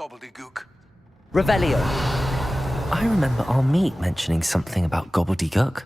gobbledygook. Revelio. I remember our meet mentioning something about gobbledygook.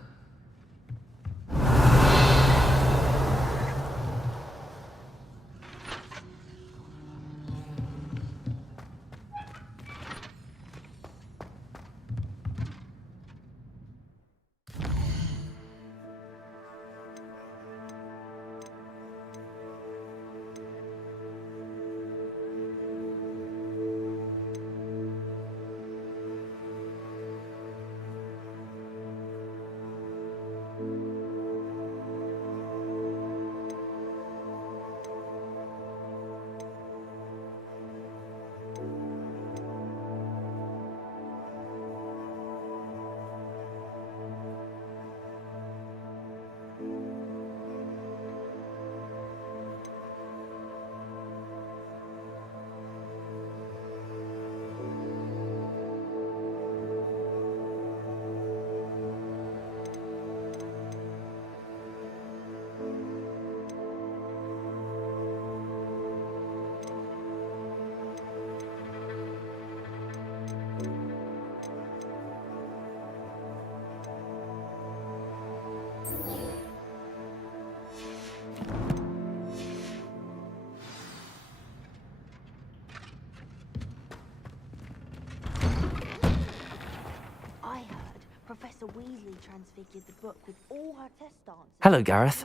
Professor Weasley transfigured the book with all her test answers. Hello, Gareth.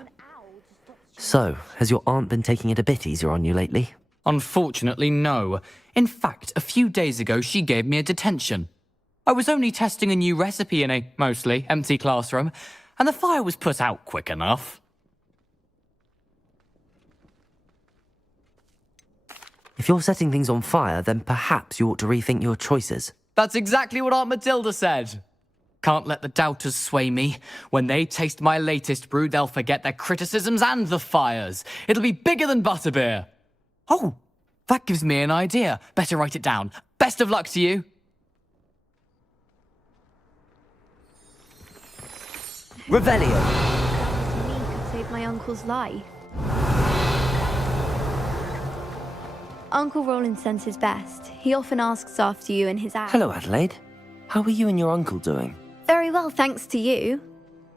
So, has your aunt been taking it a bit easier on you lately? Unfortunately, no. In fact, a few days ago, she gave me a detention. I was only testing a new recipe in a mostly empty classroom, and the fire was put out quick enough. If you're setting things on fire, then perhaps you ought to rethink your choices. That's exactly what Aunt Matilda said. Can't let the doubters sway me. When they taste my latest brew, they'll forget their criticisms and the fires. It'll be bigger than butterbeer. Oh, that gives me an idea. Better write it down. Best of luck to you. Revelio. Me could save my uncle's life. Uncle Roland sends his best. He often asks after you in his hour. Hello, Adelaide. How are you and your uncle doing? Very well, thanks to you.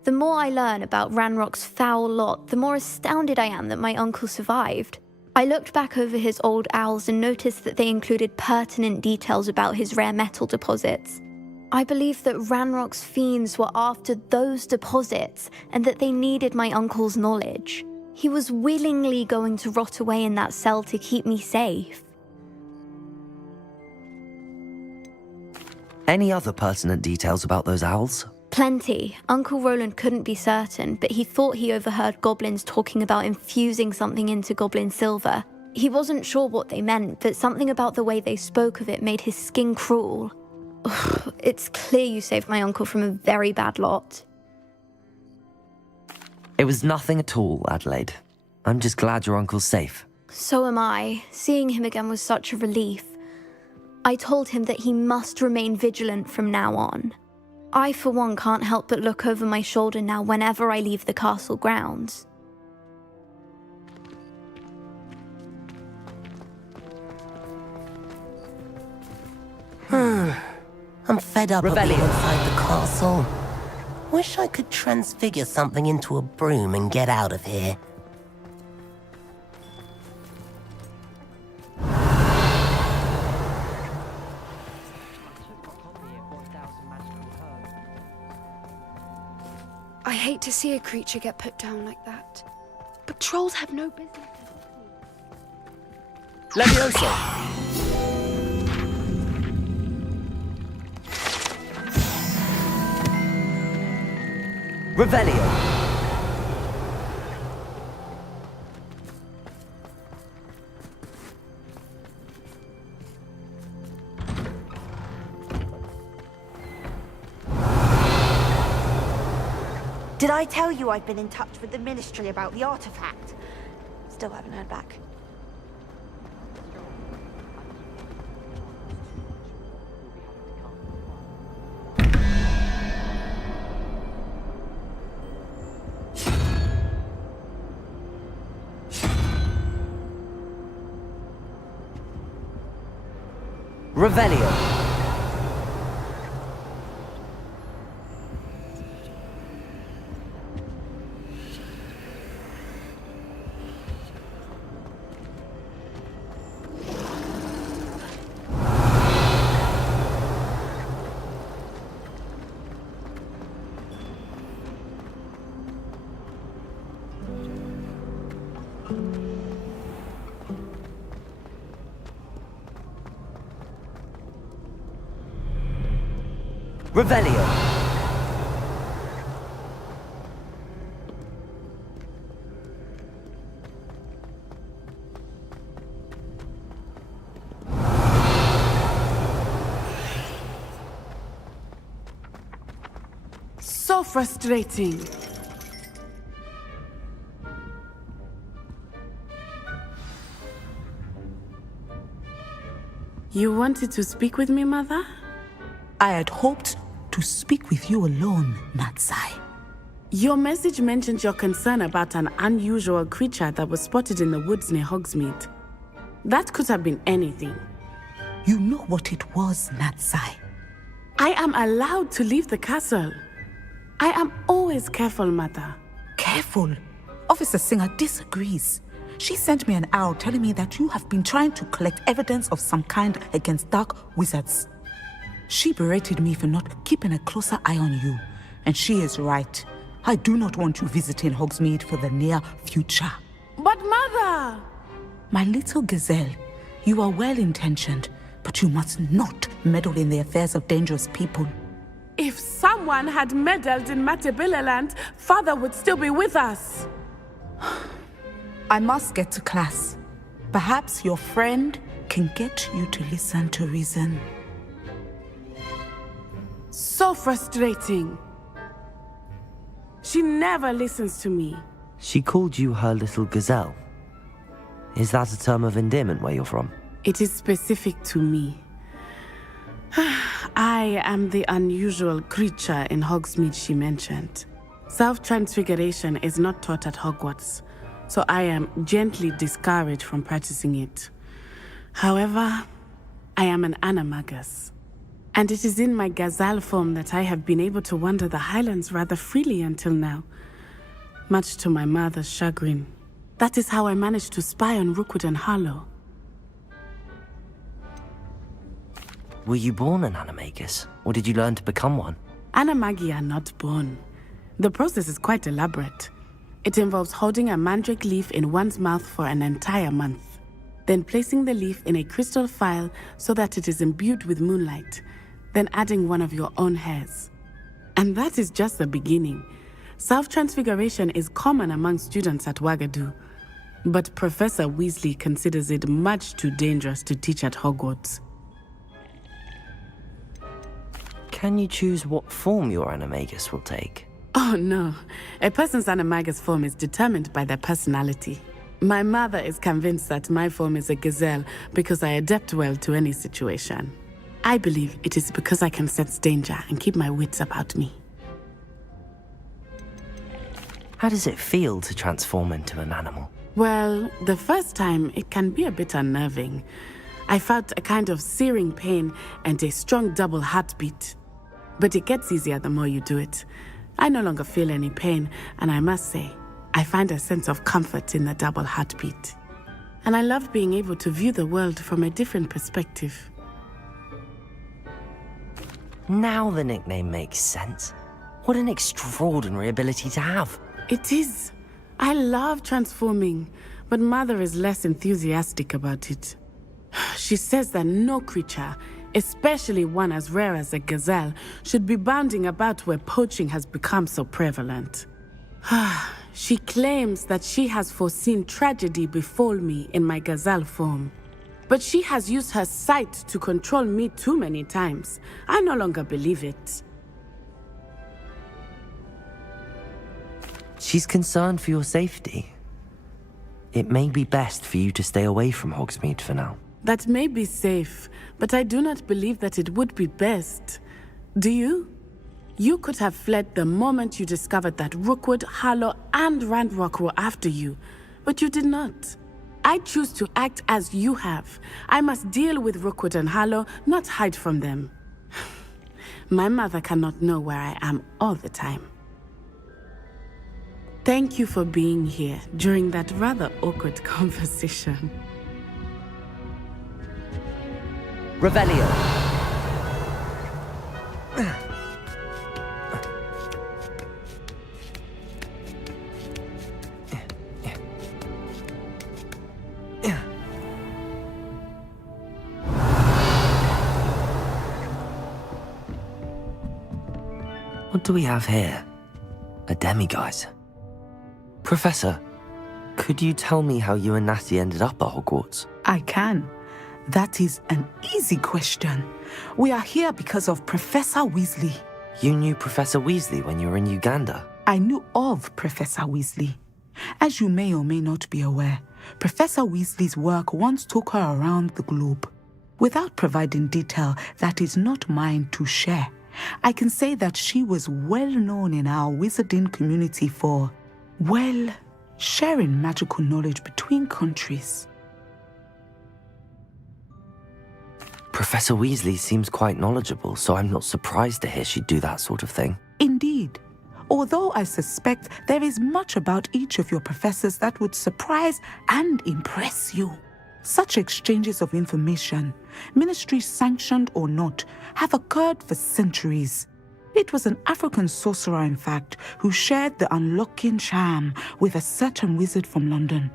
The more I learn about Ranrock's foul lot, the more astounded I am that my uncle survived. I looked back over his old owls and noticed that they included pertinent details about his rare metal deposits. I believe that Ranrock's fiends were after those deposits and that they needed my uncle's knowledge. He was willingly going to rot away in that cell to keep me safe. Any other pertinent details about those owls? Plenty. Uncle Roland couldn't be certain, but he thought he overheard goblins talking about infusing something into goblin silver. He wasn't sure what they meant, but something about the way they spoke of it made his skin crawl. Ugh, it's clear you saved my uncle from a very bad lot. It was nothing at all, Adelaide. I'm just glad your uncle's safe. So am I. Seeing him again was such a relief. I told him that he must remain vigilant from now on. I, for one, can't help but look over my shoulder now whenever I leave the castle grounds. I'm fed up of being inside the castle. Wish I could transfigure something into a broom and get out of here. I hate to see a creature get put down like that. But trolls have no business. Levioso! Revelio! Did I tell you I've been in touch with the Ministry about the artifact? Still haven't heard back. Revelio. Revelio. So frustrating. You wanted to speak with me, Mother? I had hoped to speak with you alone, Natsai. Your message mentioned your concern about an unusual creature that was spotted in the woods near Hogsmeade. That could have been anything. You know what it was, Natsai. I am allowed to leave the castle. I am always careful, Mother. Careful? Officer Singer disagrees. She sent me an owl telling me that you have been trying to collect evidence of some kind against dark wizards. She berated me for not keeping a closer eye on you, and she is right. I do not want you visiting Hogsmeade for the near future. But Mother! My little gazelle, you are well-intentioned, but you must not meddle in the affairs of dangerous people. If someone had meddled in Matabeleland, Father would still be with us. I must get to class. Perhaps your friend can get you to listen to reason. So frustrating. She never listens to me. She called you her little gazelle. Is that a term of endearment where you're from? It is specific to me. I am the unusual creature in Hogsmeade she mentioned. Self-transfiguration is not taught at Hogwarts, so I am gently discouraged from practicing it. However, I am an animagus. And it is in my gazelle form that I have been able to wander the highlands rather freely until now. Much to my mother's chagrin. That is how I managed to spy on Rookwood and Harlow. Were you born an animagus, or did you learn to become one? Animagi are not born. The process is quite elaborate. It involves holding a mandrake leaf in one's mouth for an entire month, then placing the leaf in a crystal phial so that it is imbued with moonlight, then adding one of your own hairs. And that is just the beginning. Self-transfiguration is common among students at Wagadu, but Professor Weasley considers it much too dangerous to teach at Hogwarts. Can you choose what form your animagus will take? Oh no, a person's animagus form is determined by their personality. My mother is convinced that my form is a gazelle because I adapt well to any situation. I believe it is because I can sense danger and keep my wits about me. How does it feel to transform into an animal? Well, the first time it can be a bit unnerving. I felt a kind of searing pain and a strong double heartbeat. But it gets easier the more you do it. I no longer feel any pain, and I must say, I find a sense of comfort in the double heartbeat. And I love being able to view the world from a different perspective. Now the nickname makes sense. What an extraordinary ability to have. It is. I love transforming, but Mother is less enthusiastic about it. She says that no creature, especially one as rare as a gazelle, should be bounding about where poaching has become so prevalent. She claims that she has foreseen tragedy befall me in my gazelle form. But she has used her sight to control me too many times. I no longer believe it. She's concerned for your safety. It may be best for you to stay away from Hogsmeade for now. That may be safe, but I do not believe that it would be best. Do you? You could have fled the moment you discovered that Rookwood, Harlow, and Ranrock were after you, but you did not. I choose to act as you have. I must deal with Rookwood and Harlow, not hide from them. My mother cannot know where I am all the time. Thank you for being here during that rather awkward conversation. Revelio. What do we have here? A demiguise. Professor, could you tell me how you and Natty ended up at Hogwarts? I can. That is an easy question. We are here because of Professor Weasley. You knew Professor Weasley when you were in Uganda? I knew of Professor Weasley. As you may or may not be aware, Professor Weasley's work once took her around the globe. Without providing detail that is not mine to share, I can say that she was well known in our wizarding community for, well, sharing magical knowledge between countries. Professor Weasley seems quite knowledgeable, so I'm not surprised to hear she'd do that sort of thing. Indeed. Although I suspect there is much about each of your professors that would surprise and impress you. Such exchanges of information, ministry sanctioned or not, have occurred for centuries. It was an African sorcerer, in fact, who shared the unlocking charm with a certain wizard from London.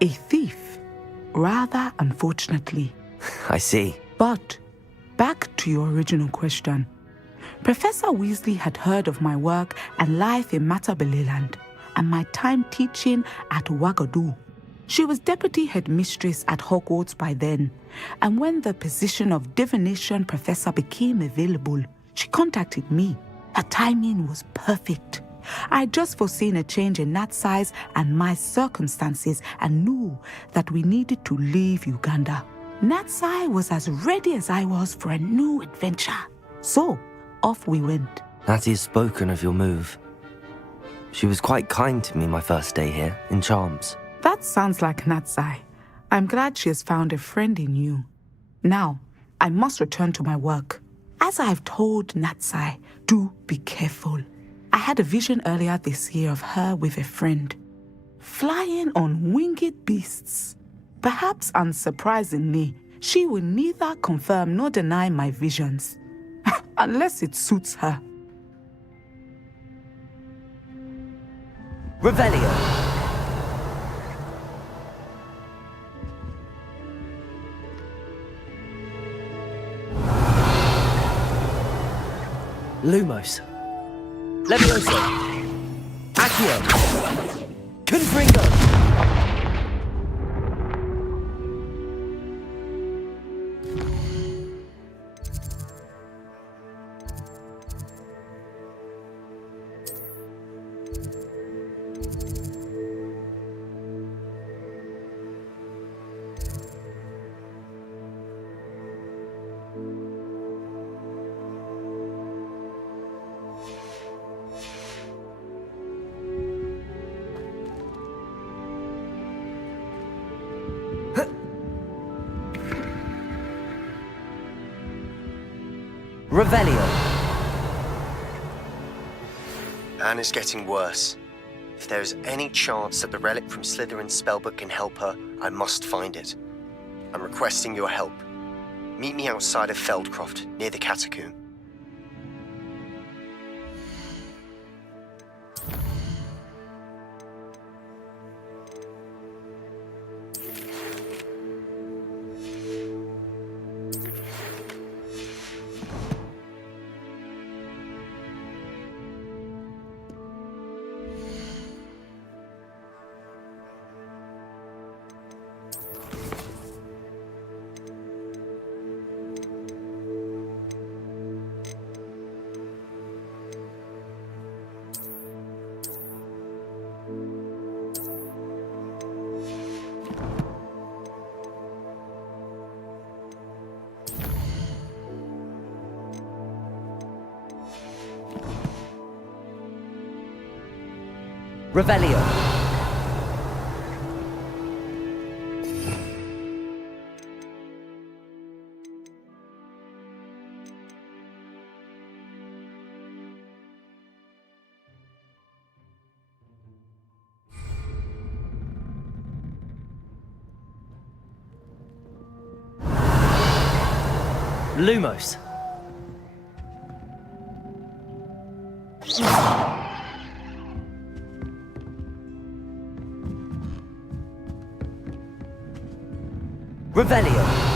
A thief, rather unfortunately. I see. But back to your original question. Professor Weasley had heard of my work and life in Matabeleland and my time teaching at Ouagadougou. She was deputy headmistress at Hogwarts by then, and when the position of divination professor became available, she contacted me. Her timing was perfect. I had just foreseen a change in Nat's size and my circumstances and knew that we needed to leave Uganda. Natsai was as ready as I was for a new adventure. So, off we went. Natty has spoken of your move. She was quite kind to me my first day here, in Charms. That sounds like Natsai. I'm glad she has found a friend in you. Now, I must return to my work. As I've told Natsai, do be careful. I had a vision earlier this year of her with a friend, flying on winged beasts. Perhaps unsurprisingly, she will neither confirm nor deny my visions, unless it suits her. Revelio. Lumos. Levioso. Accio. Confringo. Revelio. Anne is getting worse. If there is any chance that the relic from Slytherin's spellbook can help her, I must find it. I'm requesting your help. Meet me outside of Feldcroft, near the catacomb. Revelio. Lumos. Revelio.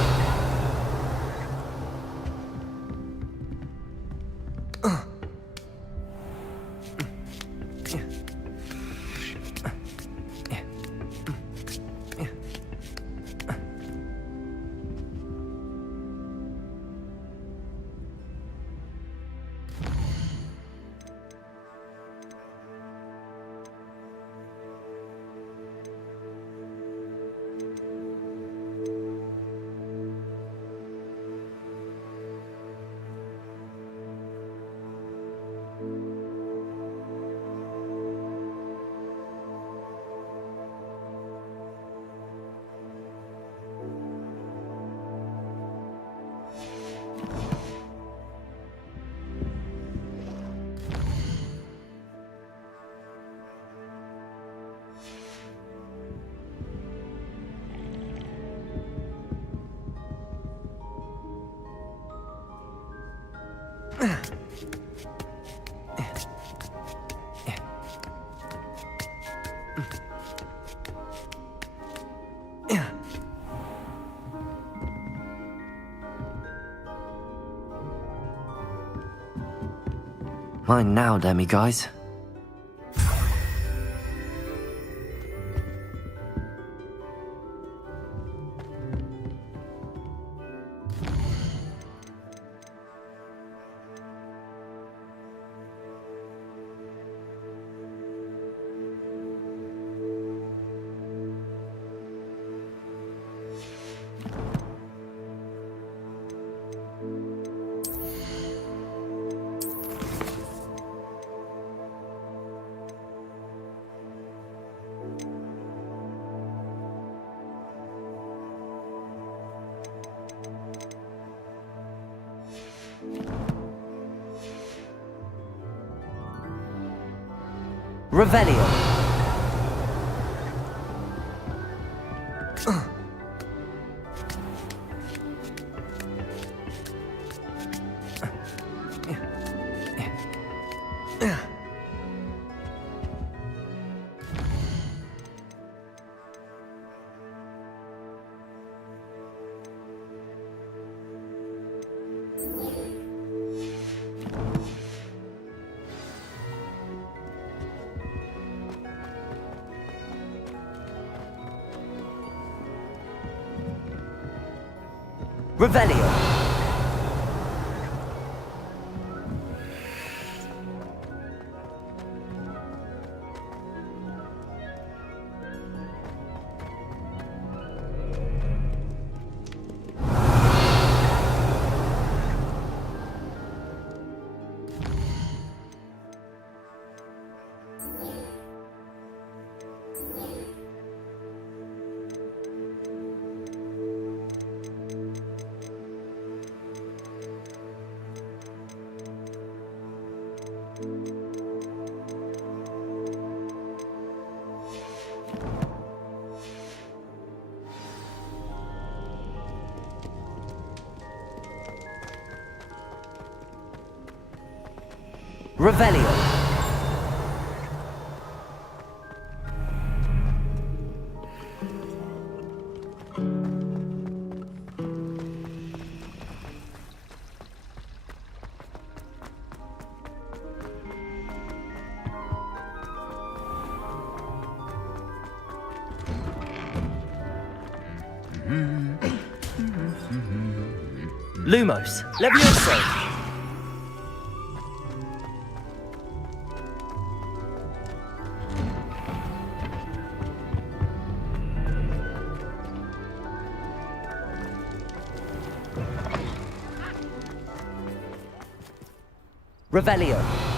Mine now, Demi guys. Revelio. Revelio. Revelio. Lumos. Levioso. Revelio.